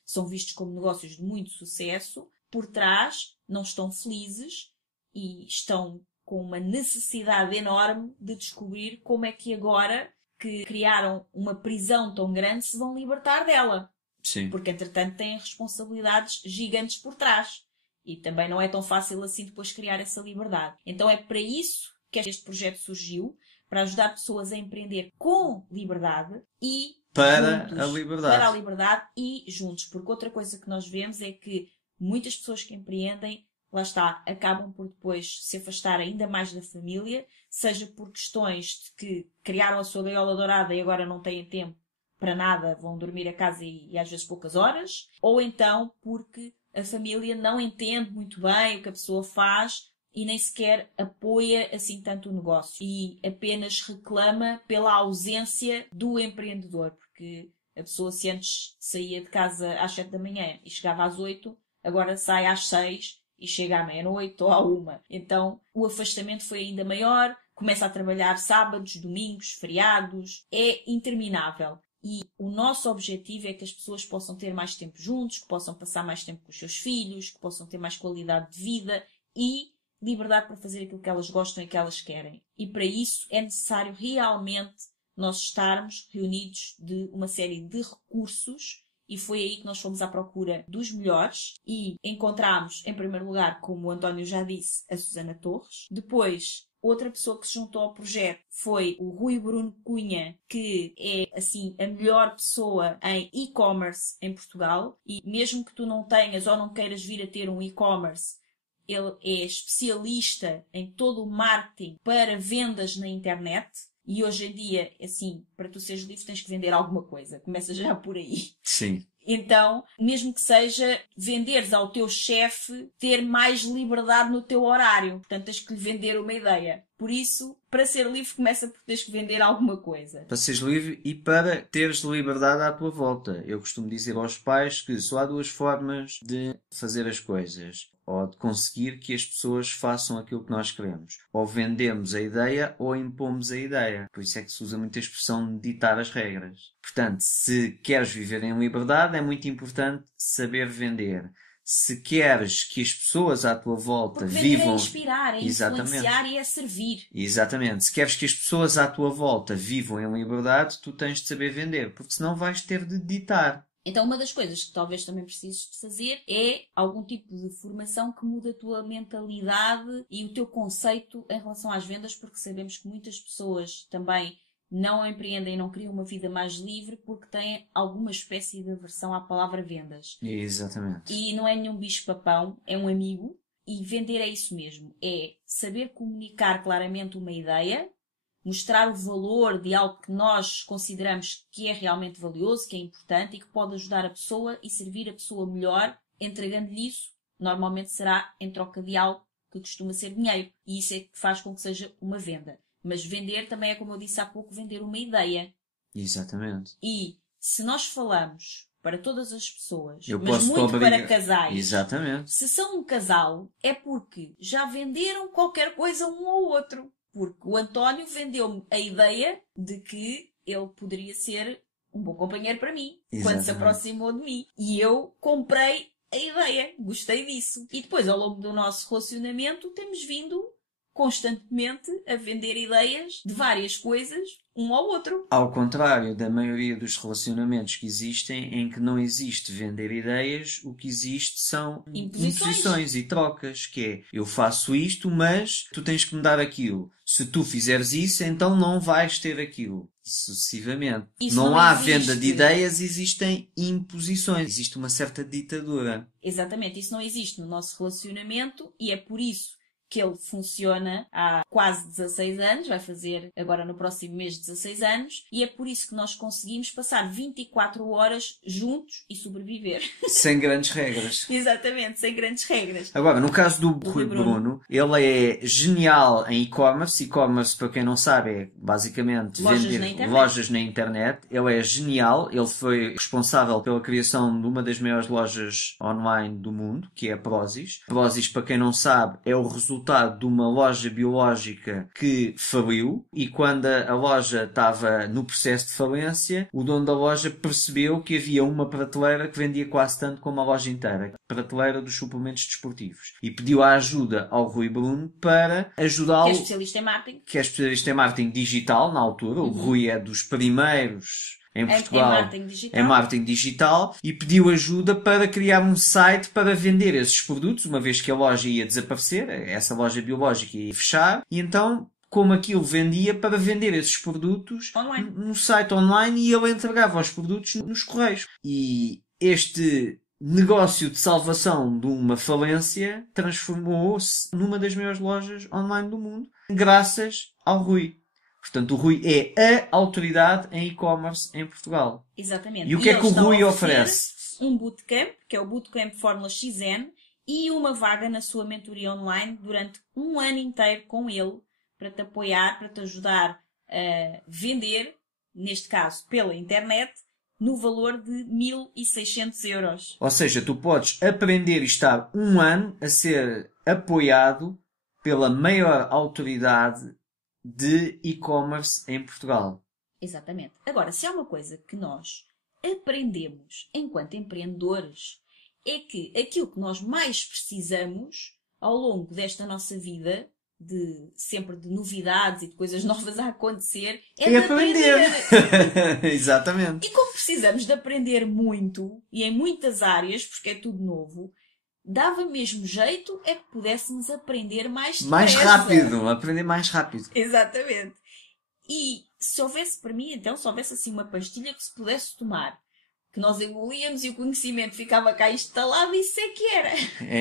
são vistos como negócios de muito sucesso, por trás não estão felizes e estão com uma necessidade enorme de descobrir como é que agora que criaram uma prisão tão grande se vão libertar dela. Sim. Porque, entretanto, têm responsabilidades gigantes por trás. E também não é tão fácil assim depois criar essa liberdade. Então é para isso que este projeto surgiu, para ajudar pessoas a empreender com liberdade e para juntos, a liberdade. Para a liberdade e juntos. Porque outra coisa que nós vemos é que muitas pessoas que empreendem, lá está, acabam por depois se afastar ainda mais da família, seja por questões de que criaram a sua gaiola dourada e agora não têm tempo para nada, vão dormir a casa e às vezes poucas horas, ou então porque a família não entende muito bem o que a pessoa faz e nem sequer apoia assim tanto o negócio e apenas reclama pela ausência do empreendedor, porque a pessoa se antes saía de casa às 7 da manhã e chegava às 8, agora sai às 6 e chega à meia-noite ou à 1. Então o afastamento foi ainda maior, começa a trabalhar sábados, domingos, feriados, é interminável. E o nosso objetivo é que as pessoas possam ter mais tempo juntos, que possam passar mais tempo com os seus filhos, que possam ter mais qualidade de vida e liberdade para fazer aquilo que elas gostam e que elas querem. E para isso é necessário realmente nós estarmos reunidos de uma série de recursos, e foi aí que nós fomos à procura dos melhores e encontramos, em primeiro lugar, como o António já disse, a Susana Torres. Depois, outra pessoa que se juntou ao projeto foi o Rui Bruno Cunha, que é, assim, a melhor pessoa em e-commerce em Portugal. E mesmo que tu não tenhas ou não queiras vir a ter um e-commerce, ele é especialista em todo o marketing para vendas na internet. E hoje em dia, assim, para tu seres livre tens que vender alguma coisa. Começa já por aí. Sim. Então, mesmo que seja venderes ao teu chefe, ter mais liberdade no teu horário. Portanto, tens que lhe vender uma ideia. Por isso, para ser livre, começa por teres que vender alguma coisa. Para seres livre e para teres liberdade à tua volta. Eu costumo dizer aos pais que só há duas formas de fazer as coisas. Ou de conseguir que as pessoas façam aquilo que nós queremos. Ou vendemos a ideia ou impomos a ideia. Por isso é que se usa muito a expressão de ditar as regras. Portanto, se queres viver em liberdade, é muito importante saber vender. Se queres que as pessoas à tua volta Porque vender vivam... é inspirar, é influenciar e é servir. Exatamente. Se queres que as pessoas à tua volta vivam em liberdade, tu tens de saber vender. Porque senão vais ter de ditar. Então, uma das coisas que talvez também precises de fazer é algum tipo de formação que mude a tua mentalidade e o teu conceito em relação às vendas, porque sabemos que muitas pessoas também não empreendem e não criam uma vida mais livre porque têm alguma espécie de aversão à palavra vendas. Exatamente. E não é nenhum bicho-papão, é um amigo. E vender é isso mesmo. É saber comunicar claramente uma ideia, mostrar o valor de algo que nós consideramos que é realmente valioso, que é importante e que pode ajudar a pessoa e servir a pessoa melhor, entregando-lhe isso. Normalmente será em troca de algo que costuma ser dinheiro. E isso é que faz com que seja uma venda. Mas vender também é, como eu disse há pouco, vender uma ideia. Exatamente. E se nós falamos para todas as pessoas, Eu mas posso muito obrigar... para casais, Exatamente. se são um casal, é porque já venderam qualquer coisa um ao outro. Porque o António vendeu-me a ideia de que ele poderia ser um bom companheiro para mim, quando se aproximou de mim. E eu comprei a ideia, gostei disso. E depois, ao longo do nosso relacionamento, temos vindo constantemente a vender ideias de várias coisas um ao outro. Ao contrário da maioria dos relacionamentos que existem, em que não existe vender ideias, o que existe são imposições e trocas, que é, eu faço isto, mas tu tens que me dar aquilo. Se tu fizeres isso, então não vais ter aquilo. Sucessivamente. Isso não não há existe. venda de ideias, existem imposições. Existe uma certa ditadura. Exatamente, isso não existe no nosso relacionamento e é por isso que ele funciona há quase 16 anos, vai fazer agora no próximo mês 16 anos, e é por isso que nós conseguimos passar 24 horas juntos e sobreviver. Sem grandes regras. Exatamente, sem grandes regras. Agora, no caso do Rui Bruno, ele é genial em e-commerce. E-commerce, para quem não sabe, é basicamente vender lojas na internet. Ele é genial. Ele foi responsável pela criação de uma das maiores lojas online do mundo, que é a Prozis. Prozis, para quem não sabe, é o resultado de uma loja biológica que faliu, e quando a loja estava no processo de falência, o dono da loja percebeu que havia uma prateleira que vendia quase tanto como a loja inteira, a prateleira dos suplementos desportivos, e pediu a ajuda ao Rui Bruno para ajudá-lo, Que é especialista em marketing. que é especialista em marketing digital na altura. O Rui é dos primeiros em Portugal, em marketing digital, e pediu ajuda para criar um site para vender esses produtos, uma vez que a loja ia desaparecer, essa loja biológica ia fechar, e então, como aquilo vendia, para vender esses produtos no site online, e ele entregava os produtos nos correios. E este negócio de salvação de uma falência transformou-se numa das maiores lojas online do mundo, graças ao Rui. Portanto, o Rui é a autoridade em e-commerce em Portugal. Exatamente. E o que é que o Rui oferece? Um bootcamp, que é o Bootcamp Fórmula XN, e uma vaga na sua mentoria online durante um ano inteiro com ele, para te apoiar, para te ajudar a vender, neste caso pela internet, no valor de 1.600 euros. Ou seja, tu podes aprender e estar um ano a ser apoiado pela maior autoridade de e-commerce em Portugal. Exatamente. Agora, se há uma coisa que nós aprendemos enquanto empreendedores, é que aquilo que nós mais precisamos ao longo desta nossa vida, sempre de novidades e de coisas novas a acontecer, é de aprender. Exatamente. E como precisamos de aprender muito, e em muitas áreas, porque é tudo novo, dava mesmo jeito é que pudéssemos aprender mais depressa. Mais rápido, aprender mais rápido. Exatamente. E se houvesse, para mim, então, se houvesse assim uma pastilha que se pudesse tomar, que nós engolíamos e o conhecimento ficava cá instalado, isso é que era.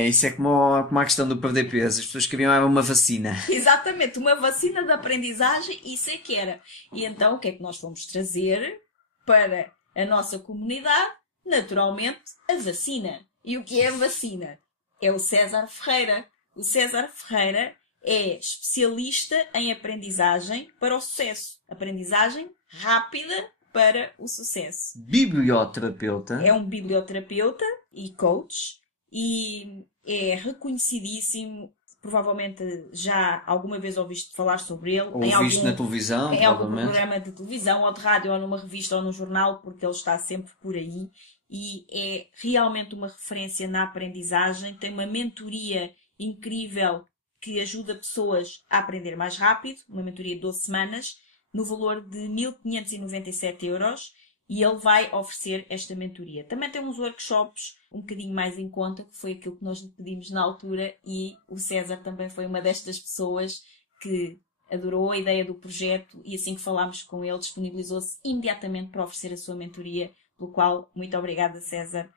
Isso é como a questão do perder peso. As pessoas queriam uma vacina. Exatamente, uma vacina de aprendizagem, isso é que era. E então, o que é que nós fomos trazer para a nossa comunidade? Naturalmente, a vacina. E o que é a vacina? É o César Ferreira. O César Ferreira é especialista em aprendizagem para o sucesso. Aprendizagem rápida para o sucesso. Biblioterapeuta. É um biblioterapeuta e coach e é reconhecidíssimo. Provavelmente já alguma vez ouviste falar sobre ele. Ouviste na televisão, em algum programa de televisão, ou de rádio, ou numa revista, ou num jornal, porque ele está sempre por aí. E é realmente uma referência na aprendizagem. Tem uma mentoria incrível que ajuda pessoas a aprender mais rápido. Uma mentoria de 12 semanas, no valor de 1.597 euros. E ele vai oferecer esta mentoria. Também tem uns workshops um bocadinho mais em conta, que foi aquilo que nós lhe pedimos na altura, e o César também foi uma destas pessoas que adorou a ideia do projeto e assim que falámos com ele, disponibilizou-se imediatamente para oferecer a sua mentoria, pelo qual, muito obrigada, César,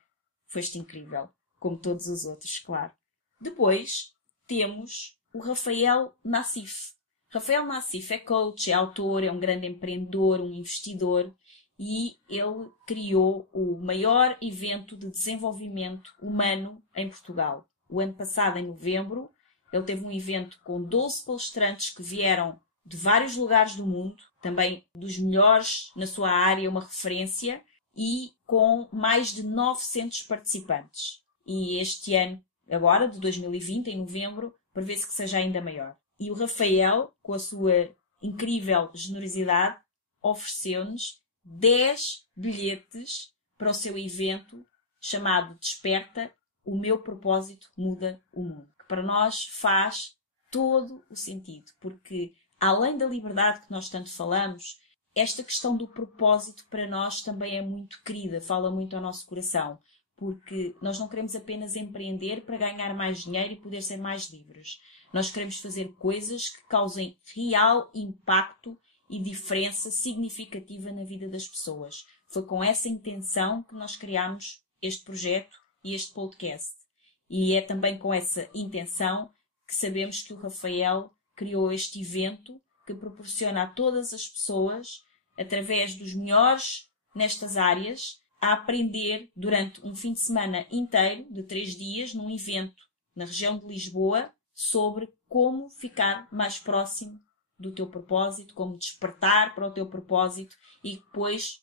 foste incrível, como todos os outros, claro. Depois temos o Rafael Nassif. Rafael Nassif é coach, é autor, é um grande empreendedor, um investidor, e ele criou o maior evento de desenvolvimento humano em Portugal. O ano passado, em novembro, ele teve um evento com 12 palestrantes que vieram de vários lugares do mundo, também dos melhores na sua área, uma referência, e com mais de 900 participantes. E este ano, agora, de 2020, em novembro, prevê-se que seja ainda maior. E o Rafael, com a sua incrível generosidade, ofereceu-nos 10 bilhetes para o seu evento chamado Desperta, o meu propósito muda o mundo. Que para nós faz todo o sentido, porque além da liberdade que nós tanto falamos, esta questão do propósito para nós também é muito querida, fala muito ao nosso coração, porque nós não queremos apenas empreender para ganhar mais dinheiro e poder ser mais livres. Nós queremos fazer coisas que causem real impacto e diferença significativa na vida das pessoas. Foi com essa intenção que nós criámos este projeto e este podcast. E é também com essa intenção que sabemos que o Rafael criou este evento que proporciona a todas as pessoas, através dos melhores nestas áreas, a aprender durante um fim de semana inteiro, de 3 dias, num evento na região de Lisboa, sobre como ficar mais próximo do teu propósito, como despertar para o teu propósito e depois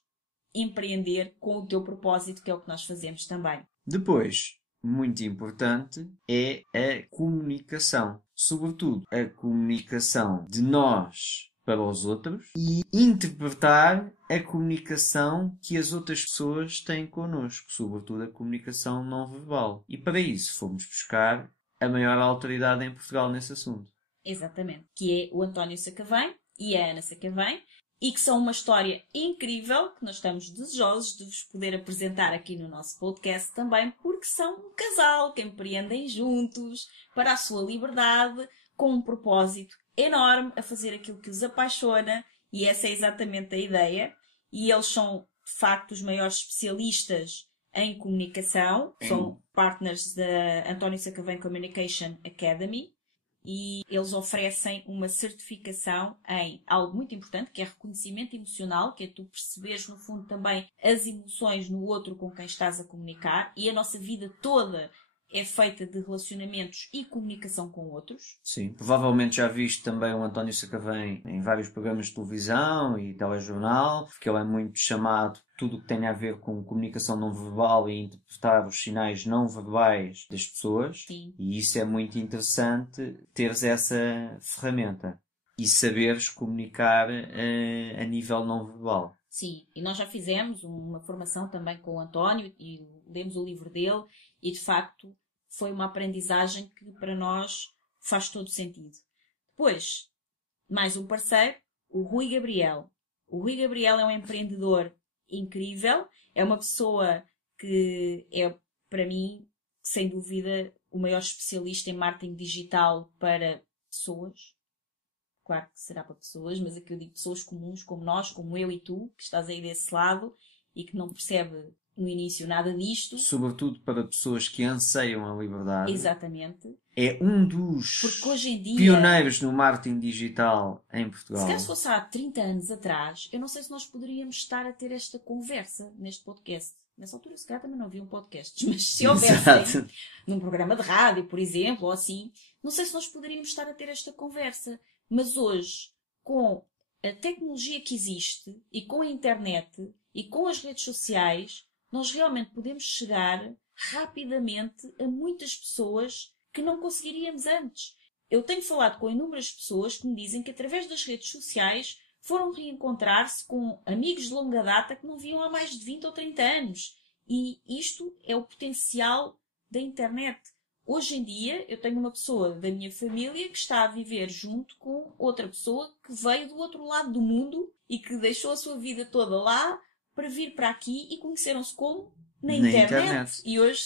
empreender com o teu propósito, que é o que nós fazemos também. Depois, muito importante, é a comunicação. Sobretudo, a comunicação de nós para os outros e interpretar a comunicação que as outras pessoas têm connosco, sobretudo a comunicação não verbal. E para isso fomos buscar a maior autoridade em Portugal nesse assunto. Exatamente. Que é o António Sacavém e a Ana Sacavém, e que são uma história incrível que nós estamos desejosos de vos poder apresentar aqui no nosso podcast também, porque são um casal que empreendem juntos para a sua liberdade, com um propósito enorme a fazer aquilo que os apaixona, e essa é exatamente a ideia. E eles são, de facto, os maiores especialistas em comunicação, são partners da António Sacavém Communication Academy, e eles oferecem uma certificação em algo muito importante, que é reconhecimento emocional, que é tu perceberes, no fundo, também as emoções no outro com quem estás a comunicar, e a nossa vida toda é feita de relacionamentos e comunicação com outros. Sim, provavelmente já viste também o António Sacavém em vários programas de televisão e telejornal, porque ele é muito chamado tudo o que tem a ver com comunicação não verbal e interpretar os sinais não verbais das pessoas. Sim. E isso é muito interessante, teres essa ferramenta. e saberes comunicar a nível não verbal. Sim, e nós já fizemos uma formação também com o António e lemos o livro dele e, de facto, foi uma aprendizagem que para nós faz todo sentido. Depois, mais um parceiro, o Rui Gabriel. O Rui Gabriel é um empreendedor incrível, é uma pessoa que é, para mim, sem dúvida, o maior especialista em marketing digital para pessoas. Claro que será para pessoas, mas aqui eu digo pessoas comuns, como nós, como eu e tu, que estás aí desse lado e que não percebe no início nada disto. Sobretudo para pessoas que anseiam a liberdade. Exatamente. É um dos Porque hoje em dia, pioneiros no marketing digital em Portugal. se calhar se fosse há 30 anos atrás, eu não sei se nós poderíamos estar a ter esta conversa neste podcast. Nessa altura, se calhar também não haviam podcasts, mas se houvessem num programa de rádio, por exemplo, ou assim, não sei se nós poderíamos estar a ter esta conversa. Mas hoje, com a tecnologia que existe e com a internet e com as redes sociais, nós realmente podemos chegar rapidamente a muitas pessoas que não conseguiríamos antes. Eu tenho falado com inúmeras pessoas que me dizem que através das redes sociais foram reencontrar-se com amigos de longa data que não viam há mais de 20 ou 30 anos. E isto é o potencial da internet. Hoje em dia, eu tenho uma pessoa da minha família que está a viver junto com outra pessoa que veio do outro lado do mundo e que deixou a sua vida toda lá para vir para aqui e conheceram-se como? Na internet. E hoje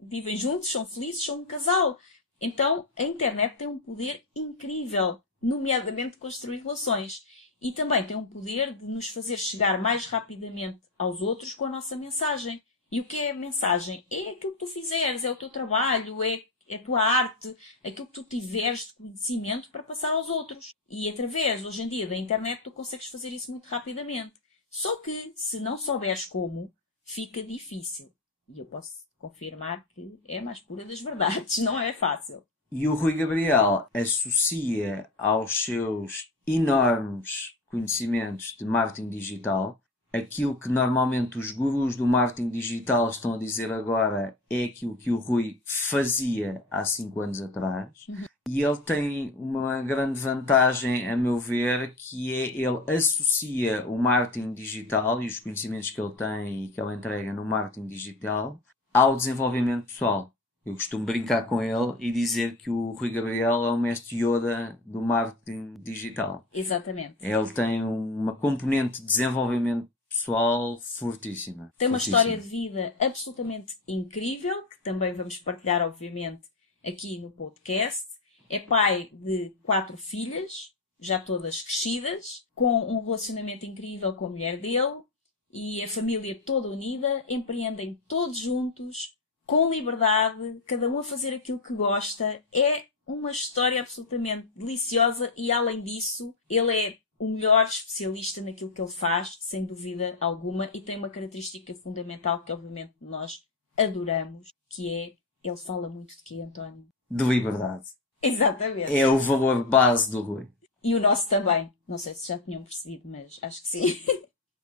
vivem juntos, são felizes, são um casal. Então, a internet tem um poder incrível, nomeadamente de construir relações. E também tem um poder de nos fazer chegar mais rapidamente aos outros com a nossa mensagem. E o que é a mensagem? É aquilo que tu fizeres, é o teu trabalho, é a tua arte, aquilo que tu tiveres de conhecimento para passar aos outros. E através, hoje em dia, da internet, tu consegues fazer isso muito rapidamente. Só que, se não souberes como, fica difícil. E eu posso confirmar que é a mais pura das verdades, não é fácil. E o Rui Gabriel associa aos seus enormes conhecimentos de marketing digital aquilo que normalmente os gurus do marketing digital estão a dizer agora é aquilo que o Rui fazia há 5 anos atrás. E ele tem uma grande vantagem, a meu ver, que é ele associa o marketing digital e os conhecimentos que ele tem e que ele entrega no marketing digital ao desenvolvimento pessoal. Eu costumo brincar com ele e dizer que o Rui Gabriel é o mestre Yoda do marketing digital. Exatamente. Ele tem uma componente de desenvolvimento pessoal fortíssima. Tem uma história de vida absolutamente incrível, que também vamos partilhar, obviamente, aqui no podcast. É pai de 4 filhas, já todas crescidas, com um relacionamento incrível com a mulher dele e a família toda unida, empreendem todos juntos, com liberdade, cada um a fazer aquilo que gosta. É uma história absolutamente deliciosa e, além disso, ele é o melhor especialista naquilo que ele faz, sem dúvida alguma, e tem uma característica fundamental que, obviamente, nós adoramos, que é, ele fala muito de quê, António? De liberdade. Exatamente. É o valor base do Rui. E o nosso também. Não sei se já tinham percebido, mas acho que sim. De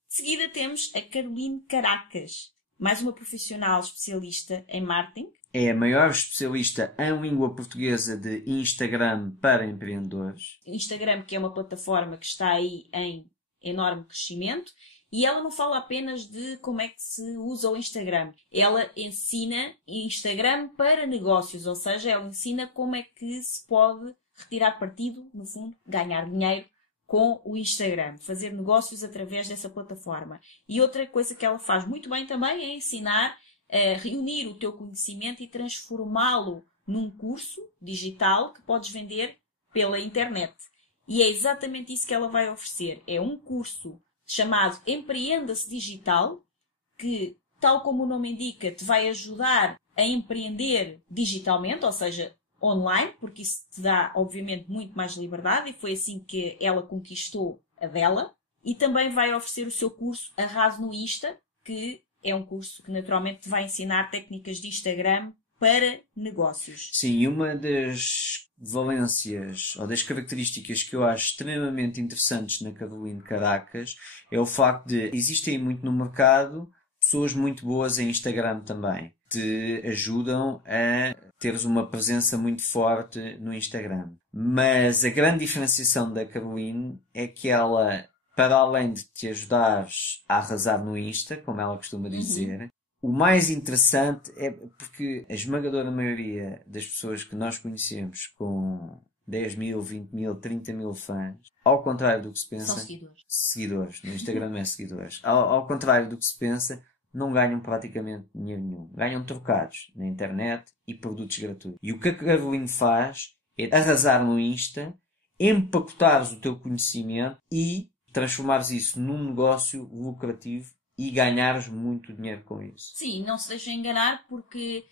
seguida temos a Caroline Caracas, mais uma profissional especialista em marketing. É a maior especialista em língua portuguesa de Instagram para empreendedores. Instagram, que é uma plataforma que está aí em enorme crescimento. E ela não fala apenas de como é que se usa o Instagram. Ela ensina Instagram para negócios, ou seja, ela ensina como é que se pode retirar partido, no fundo, ganhar dinheiro com o Instagram, fazer negócios através dessa plataforma. E outra coisa que ela faz muito bem também é ensinar a reunir o teu conhecimento e transformá-lo num curso digital que podes vender pela internet. E é exatamente isso que ela vai oferecer. É um curso chamado Empreenda-se Digital, que, tal como o nome indica, te vai ajudar a empreender digitalmente, ou seja, online, porque isso te dá, obviamente, muito mais liberdade, e foi assim que ela conquistou a dela. E também vai oferecer o seu curso Arraso no Insta, que é um curso que, naturalmente, te vai ensinar técnicas de Instagram para negócios. Sim, e uma das valências ou das características que eu acho extremamente interessantes na Caroline Caracas é o facto de existem muito no mercado pessoas muito boas em Instagram também. te ajudam a teres uma presença muito forte no Instagram. Mas a grande diferenciação da Caroline é que ela, para além de te ajudares a arrasar no Insta, como ela costuma dizer, o mais interessante é porque a esmagadora maioria das pessoas que nós conhecemos com 10 mil, 20 mil, 30 mil fãs, ao contrário do que se pensa... São seguidores. Seguidores. No Instagram não é seguidores. Ao contrário do que se pensa, não ganham praticamente dinheiro nenhum. Ganham trocados na internet e produtos gratuitos. E o que a Caroline faz é arrasar no Insta, empacotares o teu conhecimento e transformares isso num negócio lucrativo e ganhares muito dinheiro com isso. Sim, não se deixem enganar, porque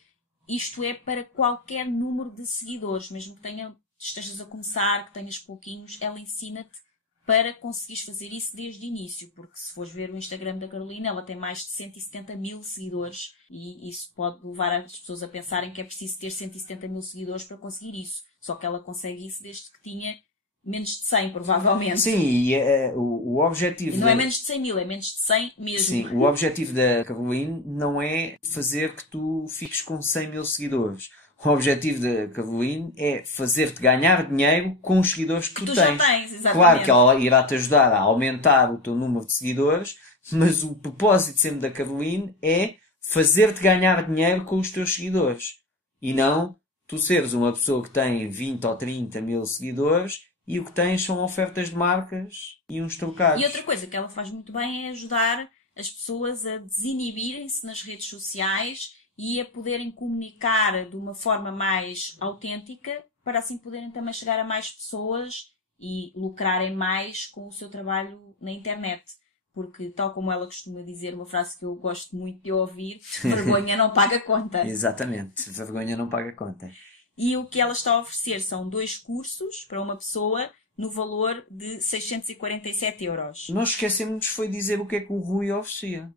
isto é para qualquer número de seguidores, mesmo que estejas a começar, que tenhas pouquinhos, ela ensina-te para conseguires fazer isso desde o início, porque se fores ver o Instagram da Carolina, ela tem mais de 170 mil seguidores e isso pode levar as pessoas a pensarem que é preciso ter 170 mil seguidores para conseguir isso. Só que ela consegue isso desde que tinha menos de 100, provavelmente. Sim, e o objetivo... E não é menos de 100 mil, é menos de 100 mesmo. Sim, o objetivo da Caroline não é fazer que tu fiques com 100 mil seguidores. O objetivo da Caroline é fazer-te ganhar dinheiro com os seguidores que tu já tens. tens, exatamente. Claro que ela irá-te ajudar a aumentar o teu número de seguidores, mas o propósito sempre da Caroline é fazer-te ganhar dinheiro com os teus seguidores. E não tu seres uma pessoa que tem 20 ou 30 mil seguidores e o que tens são ofertas de marcas e uns trocados. E outra coisa que ela faz muito bem é ajudar as pessoas a desinibirem-se nas redes sociais e a poderem comunicar de uma forma mais autêntica, para assim poderem também chegar a mais pessoas e lucrarem mais com o seu trabalho na internet. Porque, tal como ela costuma dizer, uma frase que eu gosto muito de ouvir, vergonha não paga conta. Exatamente, vergonha não paga conta. E o que ela está a oferecer são 2 cursos para uma pessoa no valor de 647 euros. Nós esquecemos foi dizer o que é que o Rui oferecia.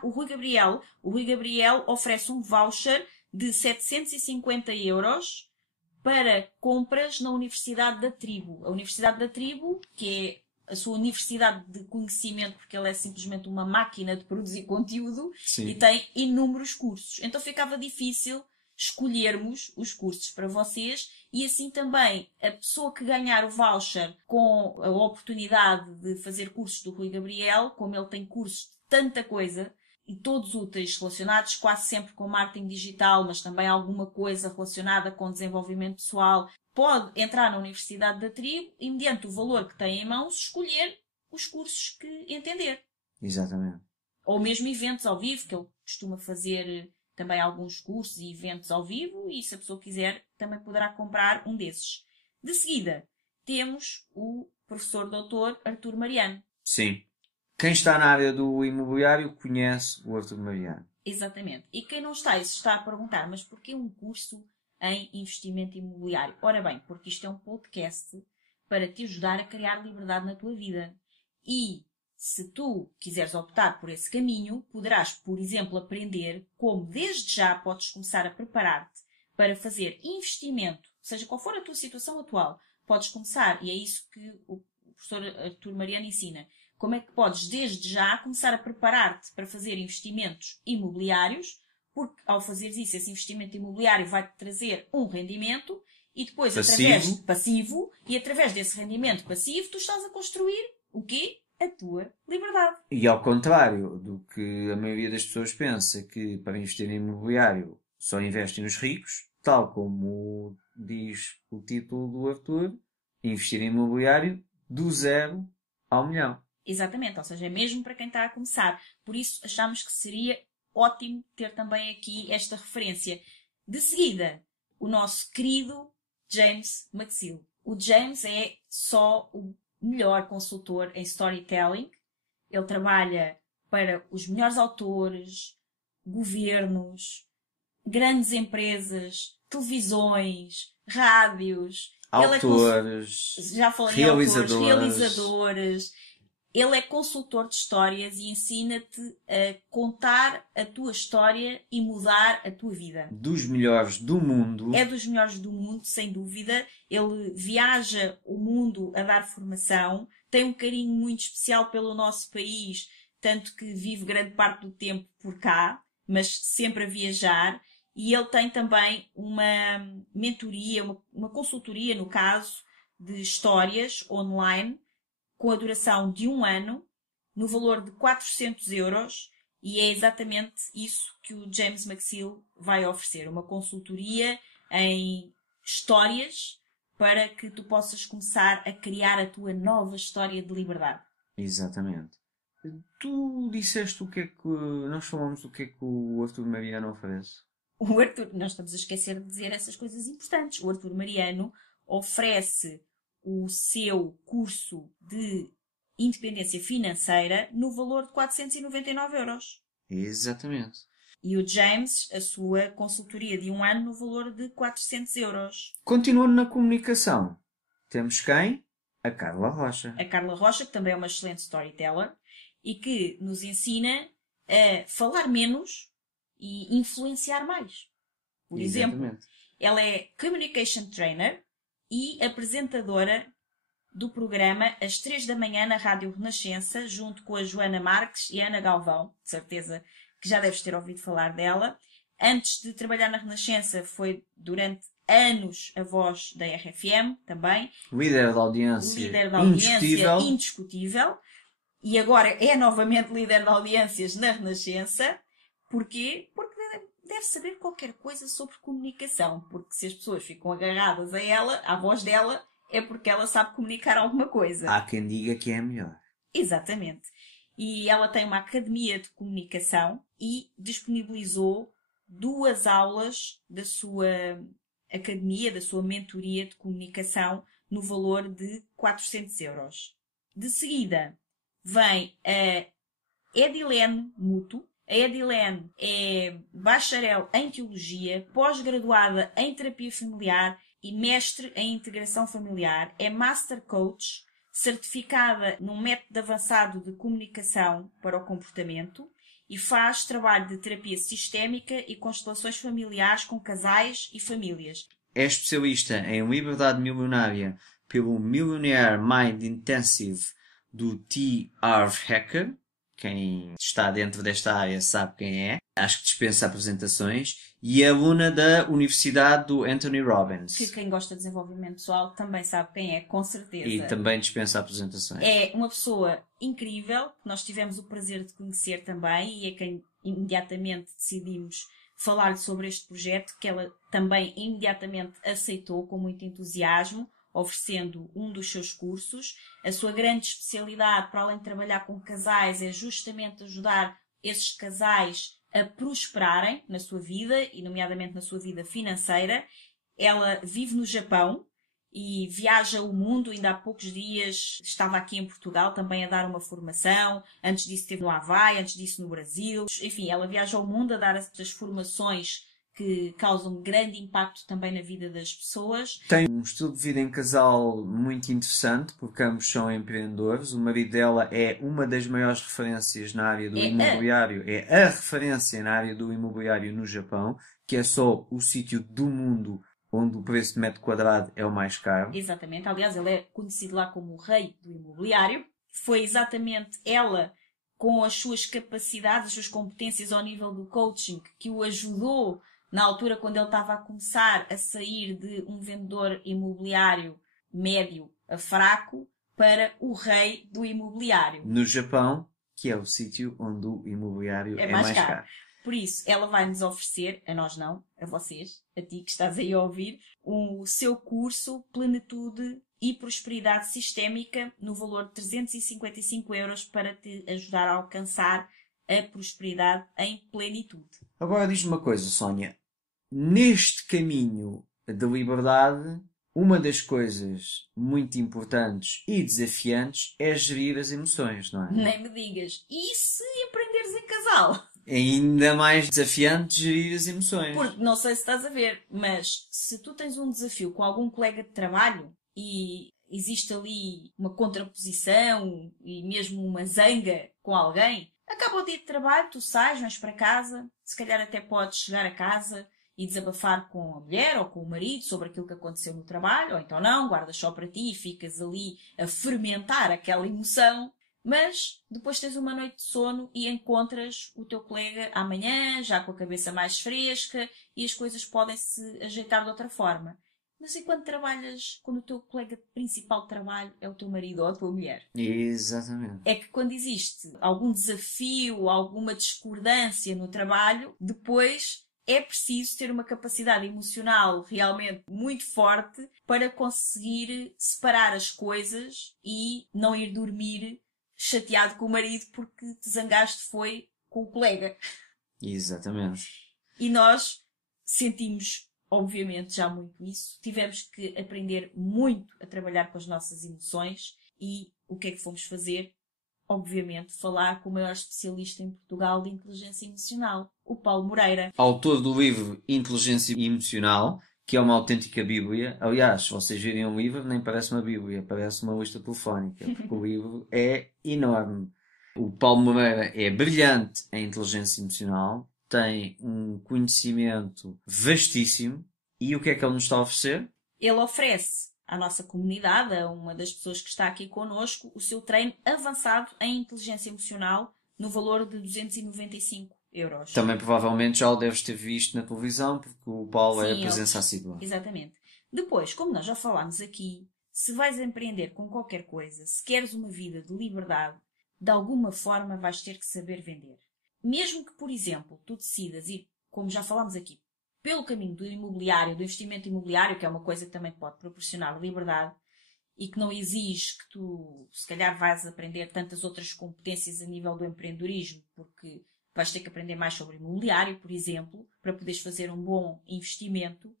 O Rui Gabriel oferece um voucher de 750 euros para compras na Universidade da Tribo. A Universidade da Tribo, que é a sua universidade de conhecimento, porque ela é simplesmente uma máquina de produzir conteúdo. Sim. E tem inúmeros cursos. Então ficava difícil escolhermos os cursos para vocês e assim também a pessoa que ganhar o voucher com a oportunidade de fazer cursos do Rui Gabriel, como ele tem cursos de tanta coisa e todos úteis relacionados quase sempre com marketing digital, mas também alguma coisa relacionada com desenvolvimento pessoal, pode entrar na Universidade da Tribo e, mediante o valor que tem em mãos, escolher os cursos que entender. Exatamente. Ou mesmo eventos ao vivo, que ele costuma fazer também alguns cursos e eventos ao vivo, e se a pessoa quiser também poderá comprar um desses. De seguida, temos o professor Dr. Artur Mariano. Sim. Quem está na área do imobiliário conhece o Artur Mariano. Exatamente. E quem não está, isso está a perguntar, mas porquê um curso em investimento imobiliário? Ora bem, porque isto é um podcast para te ajudar a criar liberdade na tua vida. E se tu quiseres optar por esse caminho, poderás, por exemplo, aprender como desde já podes começar a preparar-te para fazer investimento, seja qual for a tua situação atual. Podes começar, e é isso que o professor Artur Mariano ensina, como é que podes desde já começar a preparar-te para fazer investimentos imobiliários, porque ao fazeres isso, esse investimento imobiliário vai-te trazer um rendimento e depois passivo, e através desse rendimento passivo tu estás a construir o quê? A tua liberdade. E ao contrário do que a maioria das pessoas pensa, que para investir em imobiliário só investem os ricos, tal como diz o título do Artur, investir em imobiliário do 0 ao milhão. Exatamente, ou seja, é mesmo para quem está a começar. Por isso achamos que seria ótimo ter também aqui esta referência. De seguida, o nosso querido James McSill. O James é só o melhor consultor em storytelling. Ele trabalha para os melhores autores, governos, grandes empresas, televisões, rádios. Autores, já falei realizadores. Ele é consultor de histórias e ensina-te a contar a tua história e mudar a tua vida. Dos melhores do mundo. É dos melhores do mundo, sem dúvida. Ele viaja o mundo a dar formação. Tem um carinho muito especial pelo nosso país, tanto que vive grande parte do tempo por cá. mas sempre a viajar. E ele tem também uma mentoria, uma consultoria, no caso, de histórias online, com a duração de 1 ano, no valor de 400€, e é exatamente isso que o James McSeel vai oferecer. Uma consultoria em histórias para que tu possas começar a criar a tua nova história de liberdade. Exatamente. Tu disseste o que é que... Nós falamos do que é que o Arthur Mariano oferece. O Arthur, nós estamos a esquecer de dizer essas coisas importantes. O Arthur Mariano oferece o seu curso de independência financeira no valor de 499€. Exatamente. E o James, a sua consultoria de 1 ano no valor de 400€. Continuando na comunicação, temos quem? A Carla Rocha. A Carla Rocha, que também é uma excelente storyteller e que nos ensina a falar menos e influenciar mais. Por exemplo, ela é Communication Trainer e apresentadora do programa às 3 da manhã na Rádio Renascença, junto com a Joana Marques e a Ana Galvão. De certeza que já deves ter ouvido falar dela. Antes de trabalhar na Renascença, foi durante anos a voz da RFM também. Líder da audiência. Líder da audiência indiscutível. E agora é novamente líder de audiências na Renascença. Porquê? Porque deve saber qualquer coisa sobre comunicação. Porque se as pessoas ficam agarradas a ela, à voz dela, é porque ela sabe comunicar alguma coisa. Há quem diga que é a melhor. Exatamente. E ela tem uma academia de comunicação e disponibilizou 2 aulas da sua academia, da sua mentoria de comunicação, no valor de 400€. De seguida, vem a Edilene Muto. A Edilene é bacharel em teologia, pós-graduada em terapia familiar e mestre em integração familiar. É master coach, certificada num método avançado de comunicação para o comportamento e faz trabalho de terapia sistémica e constelações familiares com casais e famílias. É especialista em liberdade milionária pelo Millionaire Mind Intensive do T. Harv Eker. Quem está dentro desta área sabe quem é. Acho que dispensa apresentações. E é aluna da Universidade do Anthony Robbins. Que quem gosta de desenvolvimento pessoal também sabe quem é, com certeza. E também dispensa apresentações. É uma pessoa incrível, que nós tivemos o prazer de conhecer também, e é quem imediatamente decidimos falar sobre este projeto, que ela também imediatamente aceitou com muito entusiasmo, oferecendo um dos seus cursos. A sua grande especialidade, para além de trabalhar com casais, é justamente ajudar esses casais a prosperarem na sua vida, e nomeadamente na sua vida financeira. Ela vive no Japão e viaja o mundo. Ainda há poucos dias estava aqui em Portugal também a dar uma formação. Antes disso esteve no Havaí, antes disso no Brasil. Enfim, ela viaja ao mundo a dar estas formações que causam grande impacto também na vida das pessoas. Tem um estilo de vida em casal muito interessante, porque ambos são empreendedores. O marido dela é uma das maiores referências na área do imobiliário. É a referência na área do imobiliário no Japão, que é só o sítio do mundo onde o preço de metro quadrado é o mais caro. Exatamente. Aliás, ele é conhecido lá como o rei do imobiliário. Foi exatamente ela, com as suas capacidades, as suas competências ao nível do coaching, que o ajudou na altura quando ele estava a começar a sair de um vendedor imobiliário médio a fraco para o rei do imobiliário. No Japão, que é o sítio onde o imobiliário é mais caro. Por isso, ela vai nos oferecer, a nós não, a vocês, a ti que estás aí a ouvir, o seu curso Plenitude e Prosperidade Sistémica no valor de 355€ para te ajudar a alcançar a prosperidade em plenitude. Agora diz-me uma coisa, Sónia. Neste caminho da liberdade, uma das coisas muito importantes e desafiantes é gerir as emoções, não é? Nem me digas. E se aprenderes em casal? É ainda mais desafiante gerir as emoções. Porque não sei se estás a ver, mas se tu tens um desafio com algum colega de trabalho e existe ali uma contraposição e mesmo uma zanga com alguém, acaba o dia de trabalho, tu sais, vais para casa, se calhar até podes chegar a casa e desabafar com a mulher ou com o marido sobre aquilo que aconteceu no trabalho, ou então não, guardas só para ti e ficas ali a fermentar aquela emoção. Mas depois tens uma noite de sono e encontras o teu colega amanhã, já com a cabeça mais fresca, e as coisas podem se ajeitar de outra forma. Mas e quando o teu colega principal de trabalho é o teu marido ou a tua mulher? Exatamente. É que quando existe algum desafio, alguma discordância no trabalho, depois é preciso ter uma capacidade emocional realmente muito forte para conseguir separar as coisas e não ir dormir chateado com o marido porque te zangaste foi com o colega. Exatamente. E nós sentimos, obviamente, já muito isso. Tivemos que aprender muito a trabalhar com as nossas emoções. E o que é que fomos fazer? Obviamente, falar com o maior especialista em Portugal de inteligência emocional, o Paulo Moreira. Autor do livro Inteligência Emocional, que é uma autêntica bíblia. Aliás, se vocês virem um livro, nem parece uma bíblia, parece uma lista telefónica, porque o livro é enorme. O Paulo Moreira é brilhante em inteligência emocional, tem um conhecimento vastíssimo. E o que é que ele nos está a oferecer? Ele oferece à nossa comunidade, a uma das pessoas que está aqui connosco, o seu treino avançado em inteligência emocional no valor de 295 euros. Também provavelmente já o deves ter visto na televisão, porque o Paulo Sim, é a presença assídua. Exatamente. Depois, como nós já falámos aqui, se vais empreender com qualquer coisa, se queres uma vida de liberdade, de alguma forma vais ter que saber vender. Mesmo que, por exemplo, tu decidas ir, como já falámos aqui, pelo caminho do imobiliário, do investimento imobiliário, que é uma coisa que também pode proporcionar liberdade e que não exige que tu, se calhar, vais aprender tantas outras competências a nível do empreendedorismo, porque vais ter que aprender mais sobre imobiliário, por exemplo, para poderes fazer um bom investimento,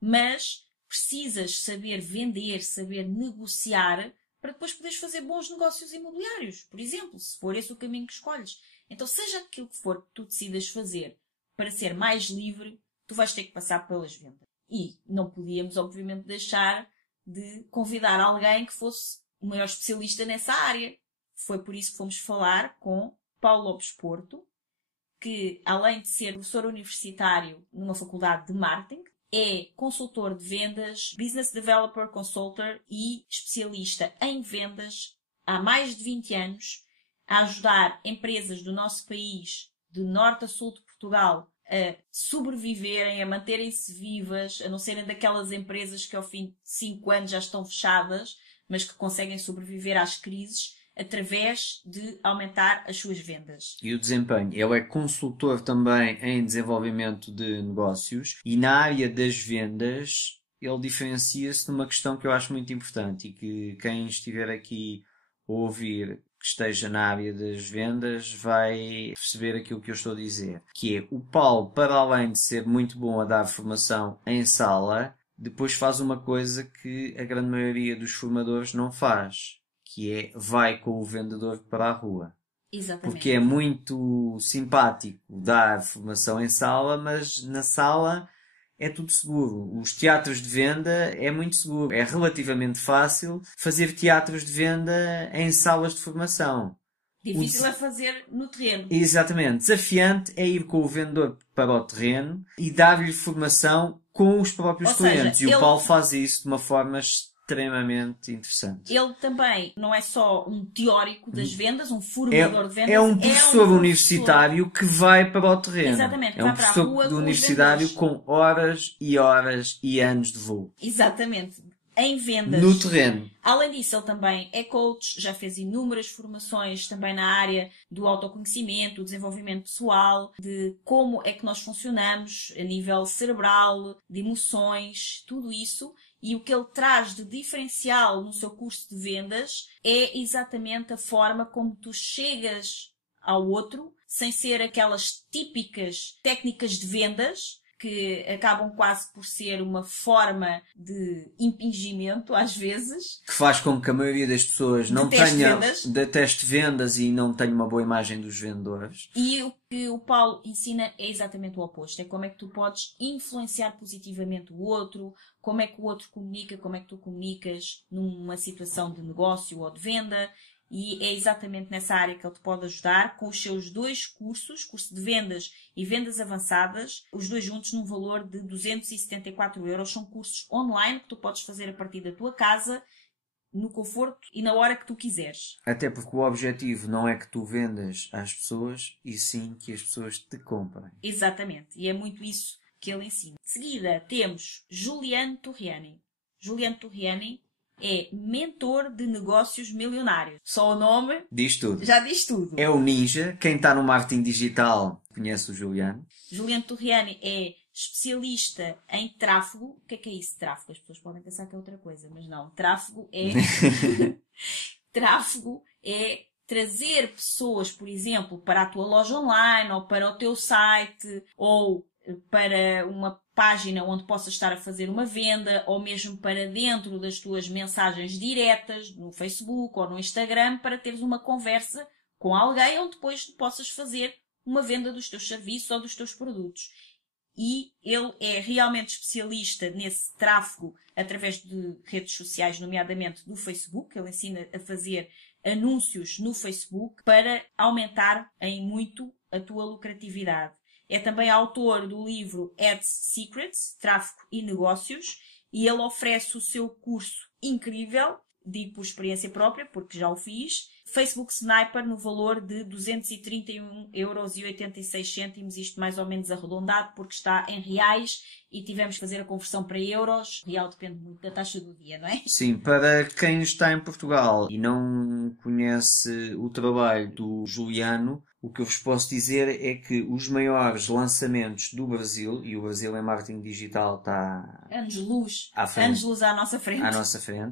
mas precisas saber vender, saber negociar, para depois poderes fazer bons negócios imobiliários, por exemplo, se for esse o caminho que escolhes. Então, seja aquilo que for que tu decidas fazer para ser mais livre, tu vais ter que passar pelas vendas. E não podíamos, obviamente, deixar de convidar alguém que fosse o maior especialista nessa área. Foi por isso que fomos falar com Paulo Lopes Porto, que, além de ser professor universitário numa faculdade de marketing, é consultor de vendas, business developer, consultor e especialista em vendas há mais de 20 anos, a ajudar empresas do nosso país, de norte a sul de Portugal, a sobreviverem, a manterem-se vivas, a não serem daquelas empresas que ao fim de 5 anos já estão fechadas, mas que conseguem sobreviver às crises através de aumentar as suas vendas. E o desempenho. Ele é consultor também em desenvolvimento de negócios e na área das vendas ele diferencia-se numa questão que eu acho muito importante e que quem estiver aqui a ouvir que esteja na área das vendas vai perceber aquilo que eu estou a dizer. Que é, o Paulo, para além de ser muito bom a dar formação em sala, depois faz uma coisa que a grande maioria dos formadores não faz, que é vai com o vendedor para a rua. Exatamente. Porque é muito simpático dar formação em sala, mas na sala é tudo seguro. Os teatros de venda é muito seguro. É relativamente fácil fazer teatros de venda em salas de formação. Difícil é fazer no terreno. Exatamente. Desafiante é ir com o vendedor para o terreno e dar-lhe formação com os próprios clientes. E o Paulo faz isso de uma forma extremamente interessante. Ele também não é só um teórico das vendas, um formador de vendas. É um professor universitário que vai para o terreno. Exatamente. É um professor universitário com horas e horas e anos de voo. Exatamente. Em vendas. No terreno. Além disso, ele também é coach, já fez inúmeras formações também na área do autoconhecimento, do desenvolvimento pessoal, de como é que nós funcionamos a nível cerebral, de emoções, tudo isso. E o que ele traz de diferencial no seu curso de vendas é exatamente a forma como tu chegas ao outro, sem ser aquelas típicas técnicas de vendas, que acabam quase por ser uma forma de impingimento, às vezes. Que faz com que a maioria das pessoas não deteste vendas e não tenha uma boa imagem dos vendedores. E o que o Paulo ensina é exatamente o oposto. É como é que tu podes influenciar positivamente o outro, como é que o outro comunica, como é que tu comunicas numa situação de negócio ou de venda. E é exatamente nessa área que ele te pode ajudar com os seus 2 cursos, curso de vendas e vendas avançadas, os 2 juntos num valor de 274 euros. São cursos online que tu podes fazer a partir da tua casa no conforto e na hora que tu quiseres. Até porque o objetivo não é que tu vendas às pessoas, e sim que as pessoas te comprem. Exatamente. E é muito isso que ele ensina. De seguida, temos Juliano Torriani. Juliano Torriani é mentor de negócios milionários. Só o nome Diz tudo. já diz tudo. É o ninja. Quem está no marketing digital conhece o Juliano. Juliano Torriani é especialista em tráfego. O que é isso, tráfego? As pessoas podem pensar que é outra coisa, mas não. Tráfego é... Tráfego é trazer pessoas, por exemplo, para a tua loja online, ou para o teu site, ou para uma página onde possas estar a fazer uma venda, ou mesmo para dentro das tuas mensagens diretas, no Facebook ou no Instagram, para teres uma conversa com alguém onde depois possas fazer uma venda dos teus serviços ou dos teus produtos. E ele é realmente especialista nesse tráfego através de redes sociais, nomeadamente do Facebook. Ele ensina a fazer anúncios no Facebook para aumentar em muito a tua lucratividade. É também autor do livro Ads Secrets, Tráfego e Negócios, e ele oferece o seu curso incrível, digo por experiência própria, porque já o fiz, Facebook Sniper no valor de 231,86€, isto mais ou menos arredondado, porque está em reais e tivemos que fazer a conversão para euros. O real depende muito da taxa do dia, não é? Sim, para quem está em Portugal e não conhece o trabalho do Juliano, o que eu vos posso dizer é que os maiores lançamentos do Brasil, e o Brasil em marketing digital está anos-luz à frente, anos-luz à nossa frente,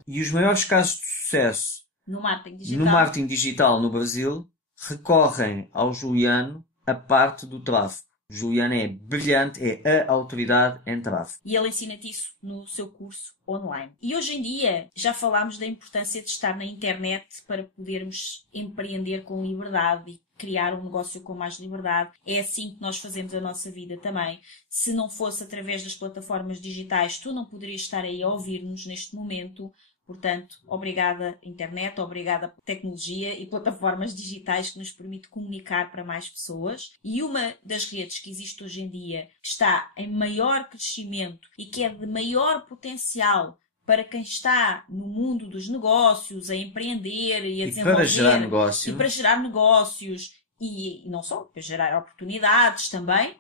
e os maiores casos de sucesso no marketing digital no Brasil recorrem ao Juliano a parte do tráfego. Juliano é brilhante, é a autoridade em tráfego. E ele ensina-te isso no seu curso online. E hoje em dia já falámos da importância de estar na internet para podermos empreender com liberdade e criar um negócio com mais liberdade. É assim que nós fazemos a nossa vida também. Se não fosse através das plataformas digitais, tu não poderias estar aí a ouvir-nos neste momento. Portanto, obrigada internet, obrigada tecnologia e plataformas digitais que nos permite comunicar para mais pessoas. E uma das redes que existe hoje em dia, que está em maior crescimento e que é de maior potencial para quem está no mundo dos negócios, a empreender e a desenvolver. Para gerar negócio. E para gerar negócios e não só, para gerar oportunidades também,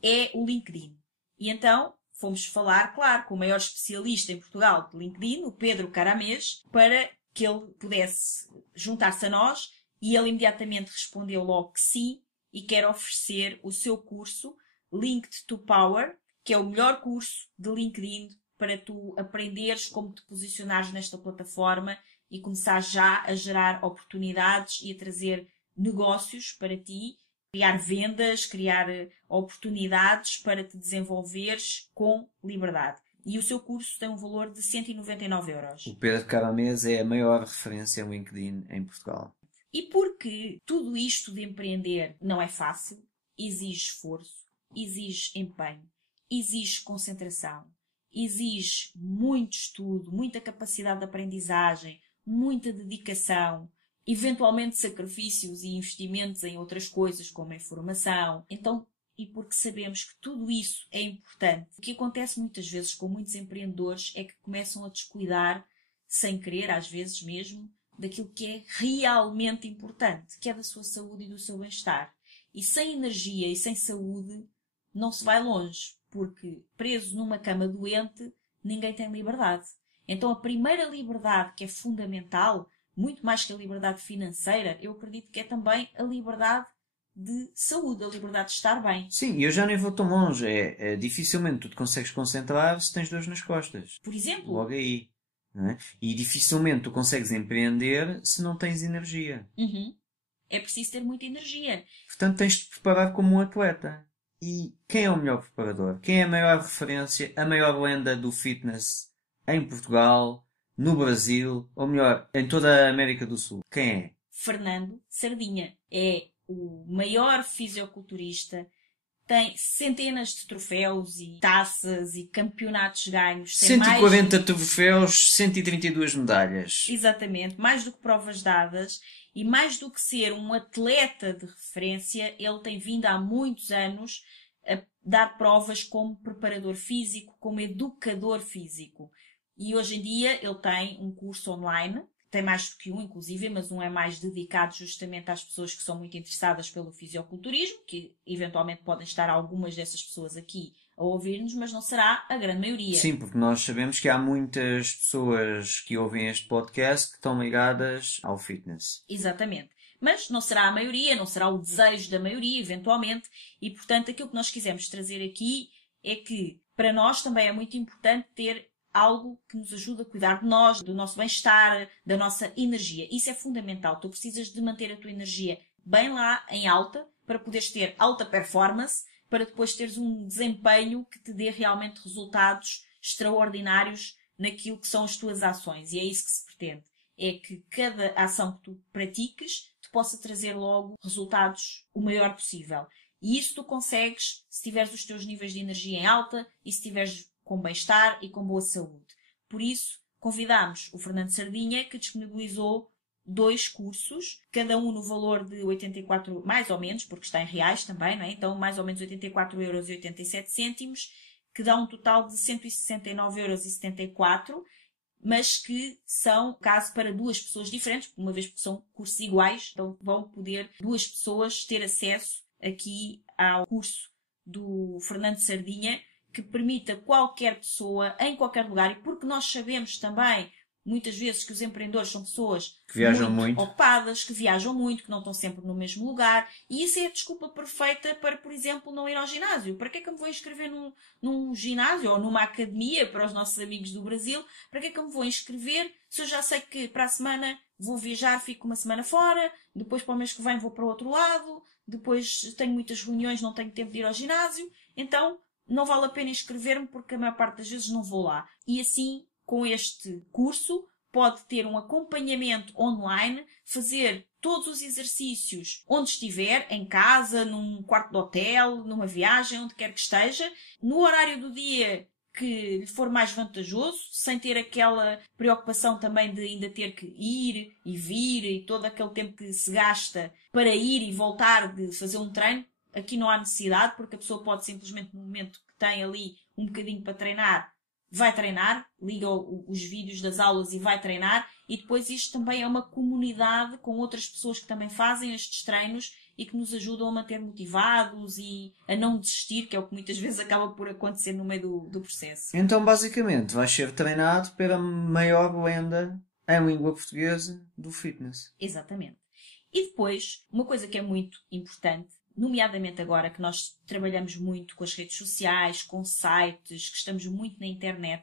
é o LinkedIn. E então fomos falar, claro, com o maior especialista em Portugal de LinkedIn, o Pedro Caramês, para que ele pudesse juntar-se a nós, e ele imediatamente respondeu logo que sim e quer oferecer o seu curso Linked to Power, que é o melhor curso de LinkedIn para tu aprenderes como te posicionares nesta plataforma e começar já a gerar oportunidades e a trazer negócios para ti, criar vendas, criar oportunidades para te desenvolveres com liberdade. E o seu curso tem um valor de 199€. O Pedro Caramês é a maior referência em LinkedIn em Portugal. E porque tudo isto de empreender não é fácil, exige esforço, exige empenho, exige concentração, exige muito estudo, muita capacidade de aprendizagem, muita dedicação, eventualmente sacrifícios e investimentos em outras coisas, como em formação. Então, e porque sabemos que tudo isso é importante, o que acontece muitas vezes com muitos empreendedores é que começam a descuidar, sem querer, às vezes mesmo, daquilo que é realmente importante, que é da sua saúde e do seu bem-estar. E sem energia e sem saúde não se vai longe, porque preso numa cama doente, ninguém tem liberdade. Então a primeira liberdade que é fundamental, muito mais que a liberdade financeira, eu acredito que é também a liberdade de saúde, a liberdade de estar bem. Sim, eu já nem vou tão longe. Dificilmente tu te consegues concentrar se tens dores nas costas. Por exemplo. Logo aí. Não é? E dificilmente tu consegues empreender se não tens energia. É preciso ter muita energia. Portanto, tens de te preparar como um atleta. E quem é o melhor preparador? Quem é a maior referência, a maior lenda do fitness em Portugal, no Brasil, ou melhor, em toda a América do Sul? Quem é? Fernando Sardinha. É o maior fisiculturista, tem centenas de troféus e taças e campeonatos ganhos. Tem 140 troféus, 132 medalhas. Exatamente, mais do que provas dadas e mais do que ser um atleta de referência, ele tem vindo há muitos anos a dar provas como preparador físico, como educador físico. E hoje em dia ele tem um curso online, tem mais do que um, inclusive, mas um é mais dedicado justamente às pessoas que são muito interessadas pelo fisioculturismo, que eventualmente podem estar algumas dessas pessoas aqui a ouvir-nos, mas não será a grande maioria. Sim, porque nós sabemos que há muitas pessoas que ouvem este podcast que estão ligadas ao fitness. Exatamente. Mas não será a maioria, não será o desejo da maioria, eventualmente, e portanto aquilo que nós quisemos trazer aqui é que para nós também é muito importante ter algo que nos ajude a cuidar de nós, do nosso bem-estar, da nossa energia. Isso é fundamental. Tu precisas de manter a tua energia bem lá, em alta, para poderes ter alta performance, para depois teres um desempenho que te dê realmente resultados extraordinários naquilo que são as tuas ações. E é isso que se pretende. É que cada ação que tu pratiques te possa trazer logo resultados o maior possível. E isso tu consegues se tiveres os teus níveis de energia em alta e se tiveres com bem-estar e com boa saúde. Por isso, convidámos o Fernando Sardinha, que disponibilizou 2 cursos, cada um no valor de 84, mais ou menos, porque está em reais também, não é? Então, mais ou menos 84,87€, que dá um total de 169,74€, mas que são, caso para 2 pessoas diferentes, uma vez que são cursos iguais, então vão poder 2 pessoas ter acesso aqui ao curso do Fernando Sardinha, que permita qualquer pessoa, em qualquer lugar, e porque nós sabemos também, muitas vezes, que os empreendedores são pessoas que viajam muito ocupadas, que viajam muito, que não estão sempre no mesmo lugar, e isso é a desculpa perfeita para, por exemplo, não ir ao ginásio. Para que é que eu me vou inscrever num ginásio ou numa academia para os nossos amigos do Brasil? Para que é que eu me vou inscrever se eu já sei que para a semana vou viajar, fico uma semana fora, depois para o mês que vem vou para o outro lado, depois tenho muitas reuniões, não tenho tempo de ir ao ginásio, então não vale a pena inscrever-me porque a maior parte das vezes não vou lá. E assim, com este curso, pode ter um acompanhamento online, fazer todos os exercícios onde estiver, em casa, num quarto de hotel, numa viagem, onde quer que esteja, no horário do dia que lhe for mais vantajoso, sem ter aquela preocupação também de ainda ter que ir e vir e todo aquele tempo que se gasta para ir e voltar de fazer um treino. Aqui não há necessidade, porque a pessoa pode simplesmente, no momento que tem ali um bocadinho para treinar, vai treinar, liga os vídeos das aulas e vai treinar, e depois isto também é uma comunidade com outras pessoas que também fazem estes treinos e que nos ajudam a manter motivados e a não desistir, que é o que muitas vezes acaba por acontecer no meio do processo. Então, basicamente, vais ser treinado pela maior lenda em língua portuguesa do fitness. Exatamente. E depois, uma coisa que é muito importante, nomeadamente agora que nós trabalhamos muito com as redes sociais, com sites, que estamos muito na internet,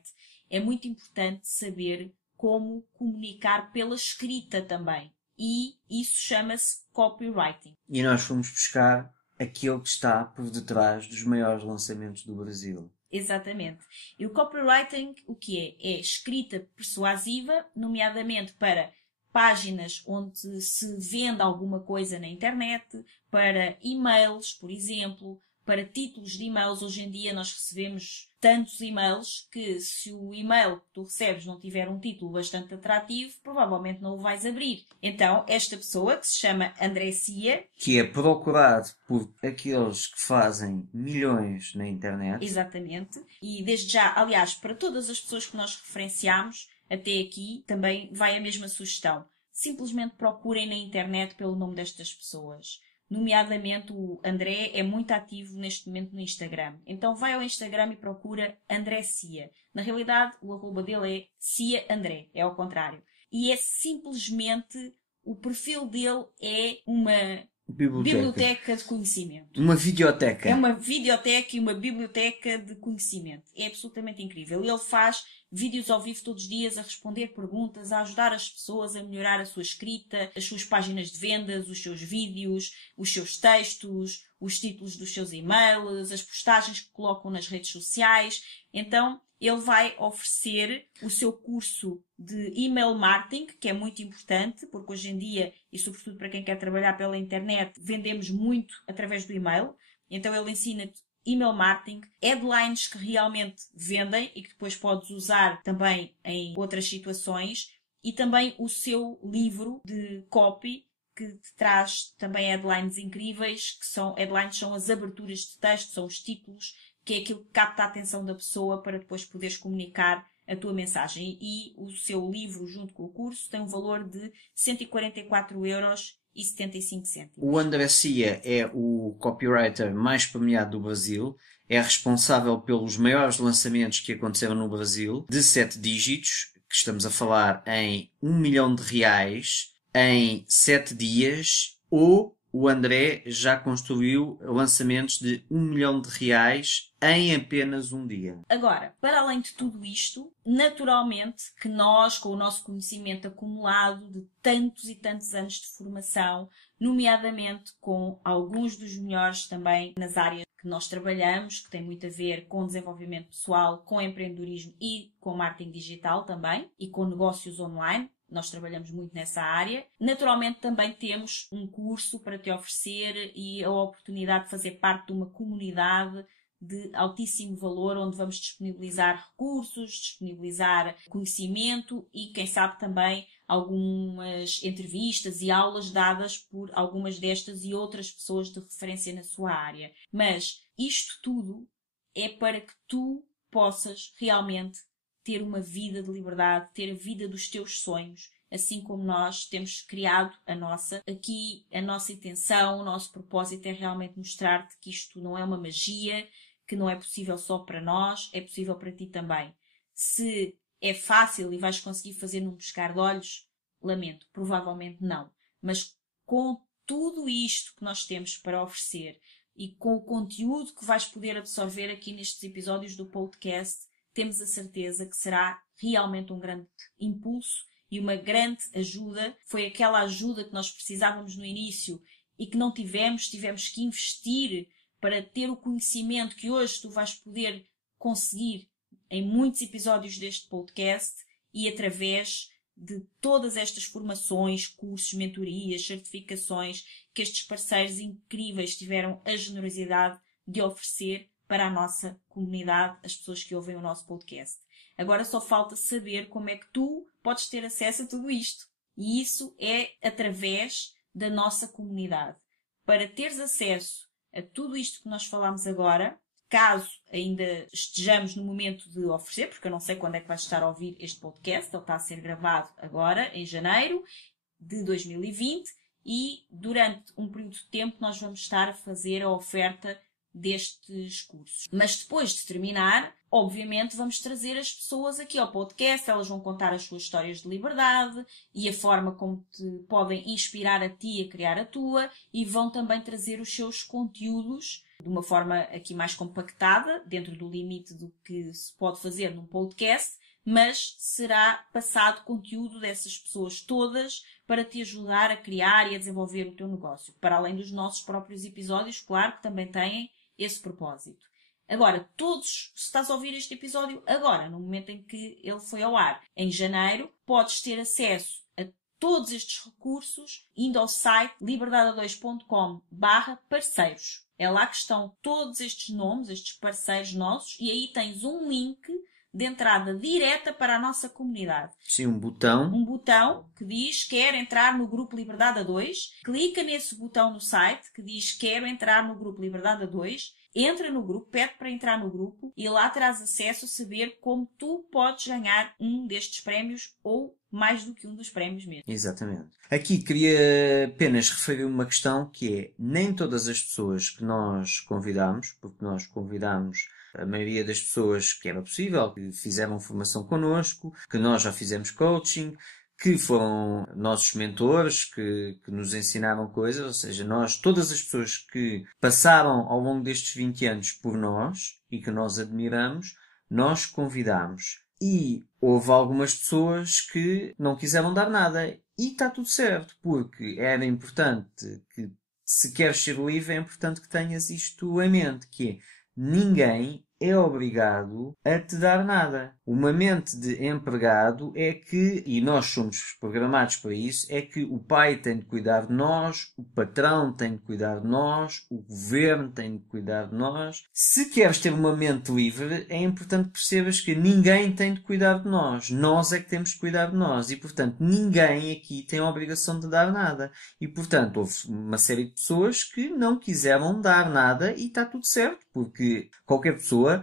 é muito importante saber como comunicar pela escrita também. E isso chama-se copywriting. E nós fomos buscar aquele que está por detrás dos maiores lançamentos do Brasil. Exatamente. E o copywriting, o que é? É escrita persuasiva, nomeadamente para páginas onde se vende alguma coisa na internet, para e-mails, por exemplo, para títulos de e-mails. Hoje em dia nós recebemos tantos e-mails que se o e-mail que tu recebes não tiver um título bastante atrativo, provavelmente não o vais abrir. Então, esta pessoa, que se chama André Cia, que é procurado por aqueles que fazem milhões na internet. Exatamente. E desde já, aliás, para todas as pessoas que nós referenciamos, até aqui também vai a mesma sugestão. Simplesmente procurem na internet pelo nome destas pessoas. Nomeadamente o André é muito ativo neste momento no Instagram. Então vai ao Instagram e procura André Cia. Na realidade, o arroba dele é Cia André. É ao contrário. E é simplesmente, o perfil dele é uma biblioteca de conhecimento. Uma videoteca. É uma videoteca e uma biblioteca de conhecimento. É absolutamente incrível. Ele faz vídeos ao vivo todos os dias a responder perguntas, a ajudar as pessoas a melhorar a sua escrita, as suas páginas de vendas, os seus vídeos, os seus textos, os títulos dos seus e-mails, as postagens que colocam nas redes sociais. Então, ele vai oferecer o seu curso de email marketing, que é muito importante, porque hoje em dia, e sobretudo para quem quer trabalhar pela internet, vendemos muito através do e-mail. Então ele ensina-te email marketing, headlines que realmente vendem e que depois podes usar também em outras situações, e também o seu livro de copy, que te traz também headlines incríveis, que são, headlines são as aberturas de texto, são os títulos, que é aquilo que capta a atenção da pessoa para depois poderes comunicar a tua mensagem. E o seu livro, junto com o curso, tem um valor de 144,75 €. O André Cia é o copywriter mais premiado do Brasil. É responsável pelos maiores lançamentos que aconteceram no Brasil, de 7 dígitos, que estamos a falar em R$1 milhão em 7 dias, ou o André já construiu lançamentos de R$1 milhão em apenas um dia. Agora, para além de tudo isto, naturalmente que nós, com o nosso conhecimento acumulado de tantos e tantos anos de formação, nomeadamente com alguns dos melhores também nas áreas que nós trabalhamos, que tem muito a ver com desenvolvimento pessoal, com empreendedorismo e com marketing digital também, e com negócios online. Nós trabalhamos muito nessa área. Naturalmente também temos um curso para te oferecer e a oportunidade de fazer parte de uma comunidade de altíssimo valor, onde vamos disponibilizar recursos, disponibilizar conhecimento e, quem sabe, também algumas entrevistas e aulas dadas por algumas destas e outras pessoas de referência na sua área. Mas isto tudo é para que tu possas realmente ter uma vida de liberdade, ter a vida dos teus sonhos, assim como nós temos criado a nossa. Aqui a nossa intenção, o nosso propósito é realmente mostrar-te que isto não é uma magia, que não é possível só para nós, é possível para ti também. Se é fácil e vais conseguir fazer num piscar de olhos, lamento, provavelmente não. Mas com tudo isto que nós temos para oferecer e com o conteúdo que vais poder absorver aqui nestes episódios do podcast, temos a certeza que será realmente um grande impulso e uma grande ajuda. Foi aquela ajuda que nós precisávamos no início e que não tivemos que investir para ter o conhecimento que hoje tu vais poder conseguir em muitos episódios deste podcast e através de todas estas formações, cursos, mentorias, certificações que estes parceiros incríveis tiveram a generosidade de oferecer para a nossa comunidade, as pessoas que ouvem o nosso podcast. Agora só falta saber como é que tu podes ter acesso a tudo isto. E isso é através da nossa comunidade. Para teres acesso a tudo isto que nós falámos agora, caso ainda estejamos no momento de oferecer, porque eu não sei quando é que vais estar a ouvir este podcast, ele está a ser gravado agora, em janeiro de 2020, e durante um período de tempo nós vamos estar a fazer a oferta destes cursos. Mas depois de terminar, obviamente vamos trazer as pessoas aqui ao podcast, elas vão contar as suas histórias de liberdade e a forma como te podem inspirar a ti a criar a tua, e vão também trazer os seus conteúdos de uma forma aqui mais compactada, dentro do limite do que se pode fazer num podcast, mas será passado conteúdo dessas pessoas todas para te ajudar a criar e a desenvolver o teu negócio, para além dos nossos próprios episódios, claro, que também têm esse propósito. Agora, se estás a ouvir este episódio agora, no momento em que ele foi ao ar, em janeiro, podes ter acesso a todos estes recursos indo ao site liberdade2.com/parceiros. É lá que estão todos estes nomes, estes parceiros nossos, e aí tens um link de entrada direta para a nossa comunidade. Sim, um botão. Um botão que diz quer entrar no grupo Liberdade a 2. Clica nesse botão no site que diz quero entrar no grupo Liberdade a 2. Entra no grupo, pede para entrar no grupo e lá terás acesso a saber como tu podes ganhar um destes prémios ou mais do que um dos prémios mesmo. Exatamente. Aqui queria apenas referir uma questão que é, nem todas as pessoas que nós convidamos, porque nós convidamos a maioria das pessoas que era possível, que fizeram formação connosco, que nós já fizemos coaching, que foram nossos mentores, que nos ensinaram coisas, ou seja, todas as pessoas que passaram ao longo destes 20 anos por nós e que nós admiramos, nós convidamos. E houve algumas pessoas que não quiseram dar nada. E está tudo certo, porque era importante que, se queres ser livre, é importante que tenhas isto em mente, que é, ninguém é obrigado a te dar nada. Uma mente de empregado é que, e nós somos programados para isso, é que o pai tem de cuidar de nós, o patrão tem de cuidar de nós, o governo tem de cuidar de nós. Se queres ter uma mente livre, é importante que percebas que ninguém tem de cuidar de nós. Nós é que temos de cuidar de nós. E, portanto, ninguém aqui tem a obrigação de dar nada. E, portanto, houve uma série de pessoas que não quiseram dar nada e está tudo certo, porque qualquer pessoa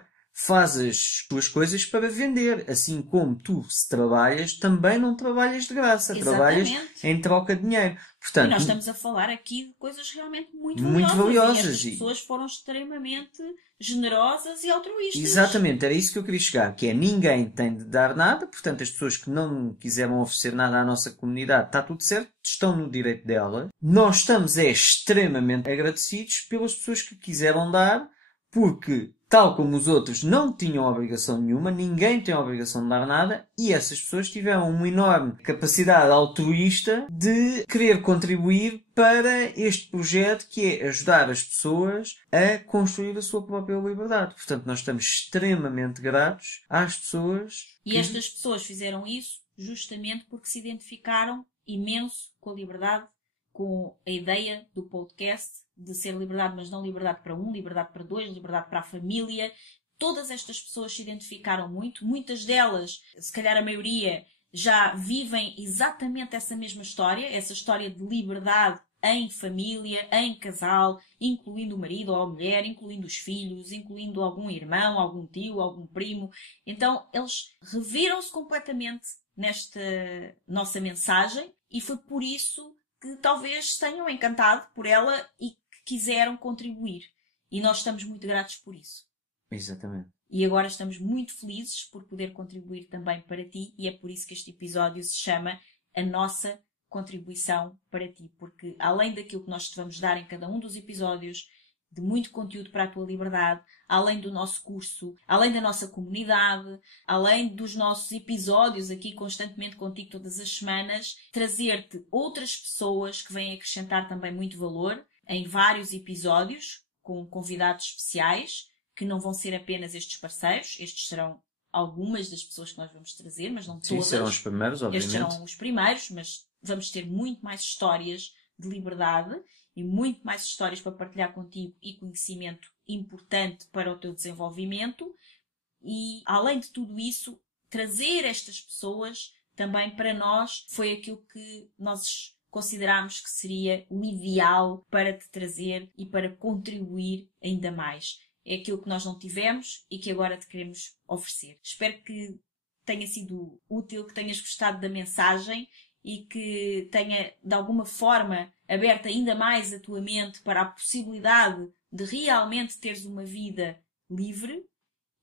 faz as tuas coisas para vender. Assim como tu, se trabalhas, também não trabalhas de graça. Trabalhas em troca de dinheiro. Portanto, e nós estamos a falar aqui de coisas realmente muito valiosas. E as pessoas foram extremamente generosas e altruístas. Exatamente, era isso que eu queria chegar, que é ninguém tem de dar nada, portanto as pessoas que não quiseram oferecer nada à nossa comunidade, está tudo certo, estão no direito dela. Nós estamos extremamente agradecidos pelas pessoas que quiseram dar, porque, tal como os outros não tinham obrigação nenhuma, ninguém tem a obrigação de dar nada, e essas pessoas tiveram uma enorme capacidade altruísta de querer contribuir para este projeto, que é ajudar as pessoas a construir a sua própria liberdade. Portanto, nós estamos extremamente gratos às pessoas. E estas pessoas fizeram isso justamente porque se identificaram imenso com a liberdade, com a ideia do podcast, de ser liberdade, mas não liberdade para um, liberdade para dois, liberdade para a família. Todas estas pessoas se identificaram muito. Muitas delas, se calhar a maioria, já vivem exatamente essa mesma história, essa história de liberdade em família, em casal, incluindo o marido ou a mulher, incluindo os filhos, incluindo algum irmão, algum tio, algum primo. Então, eles reviram-se completamente nesta nossa mensagem e foi por isso que talvez tenham encantado por ela e que quiseram contribuir. E nós estamos muito gratos por isso. Exatamente. E agora estamos muito felizes por poder contribuir também para ti, e é por isso que este episódio se chama A Nossa Contribuição para Ti. Porque além daquilo que nós te vamos dar em cada um dos episódios, de muito conteúdo para a tua liberdade, além do nosso curso, além da nossa comunidade, além dos nossos episódios aqui constantemente contigo todas as semanas, trazer-te outras pessoas que vêm acrescentar também muito valor em vários episódios, com convidados especiais, que não vão ser apenas estes parceiros, estes serão algumas das pessoas que nós vamos trazer, mas não todas. Sim, serão os primeiros, obviamente. Estes serão os primeiros, mas vamos ter muito mais histórias de liberdade e muito mais histórias para partilhar contigo e conhecimento importante para o teu desenvolvimento. E, além de tudo isso, trazer estas pessoas também para nós foi aquilo que nós considerámos que seria o ideal para te trazer e para contribuir ainda mais. É aquilo que nós não tivemos e que agora te queremos oferecer. Espero que tenha sido útil, que tenhas gostado da mensagem e que tenha, de alguma forma, aberto ainda mais a tua mente para a possibilidade de realmente teres uma vida livre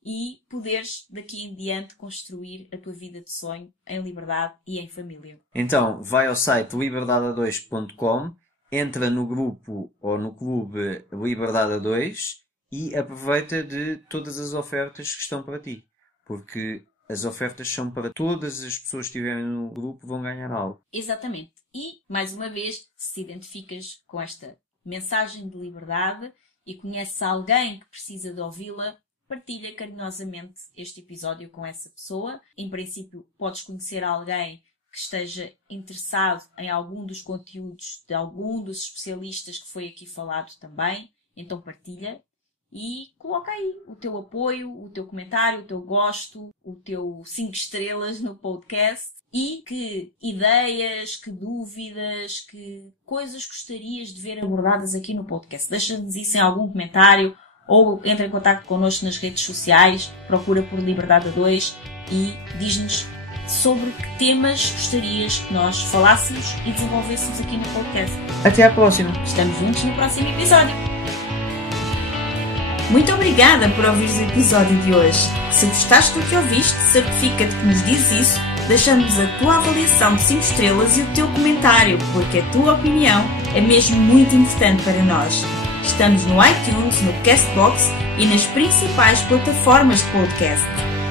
e poderes, daqui em diante, construir a tua vida de sonho em liberdade e em família. Então, vai ao site liberdade2.com, entra no grupo ou no clube Liberdade a 2 e aproveita de todas as ofertas que estão para ti. Porque as ofertas são para todas as pessoas que estiverem no grupo, vão ganhar algo. Exatamente. E, mais uma vez, se te identificas com esta mensagem de liberdade e conheces alguém que precisa de ouvi-la, partilha carinhosamente este episódio com essa pessoa. Em princípio, podes conhecer alguém que esteja interessado em algum dos conteúdos de algum dos especialistas que foi aqui falado também. Então partilha. E coloca aí o teu apoio, o teu comentário, o teu gosto, o teu 5 estrelas no podcast e que ideias, que dúvidas, que coisas gostarias de ver abordadas aqui no podcast. Deixa-nos isso em algum comentário ou entra em contato connosco nas redes sociais, procura por Liberdade a 2 e diz-nos sobre que temas gostarias que nós falássemos e desenvolvêssemos aqui no podcast. Até à próxima! Estamos juntos no próximo episódio. Muito obrigada por ouvires o episódio de hoje. Se gostaste do que ouviste, certifica-te que nos dizes isso, deixando-nos a tua avaliação de 5 estrelas e o teu comentário, porque a tua opinião é mesmo muito importante para nós. Estamos no iTunes, no Castbox e nas principais plataformas de podcast.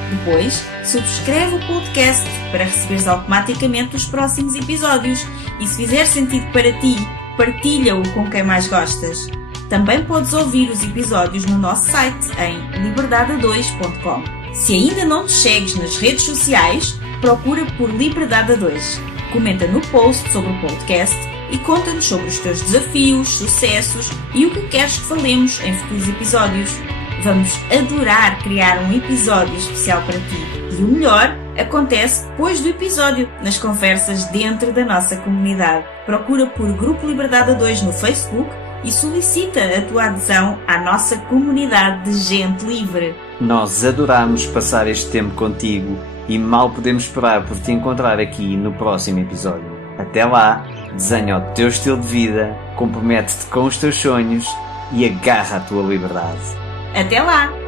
Depois, subscreve o podcast para receberes automaticamente os próximos episódios e, se fizer sentido para ti, partilha-o com quem mais gostas. Também podes ouvir os episódios no nosso site em liberdade2.com. Se ainda não nos segues nas redes sociais, procura por Liberdade a 2. Comenta no post sobre o podcast e conta-nos sobre os teus desafios, sucessos e o que queres que falemos em futuros episódios. Vamos adorar criar um episódio especial para ti. E o melhor acontece depois do episódio, nas conversas dentro da nossa comunidade. Procura por Grupo Liberdade a 2 no Facebook e solicita a tua adesão à nossa comunidade de gente livre. Nós adoramos passar este tempo contigo e mal podemos esperar por te encontrar aqui no próximo episódio. Até lá, desenha o teu estilo de vida, compromete-te com os teus sonhos e agarra a tua liberdade. Até lá!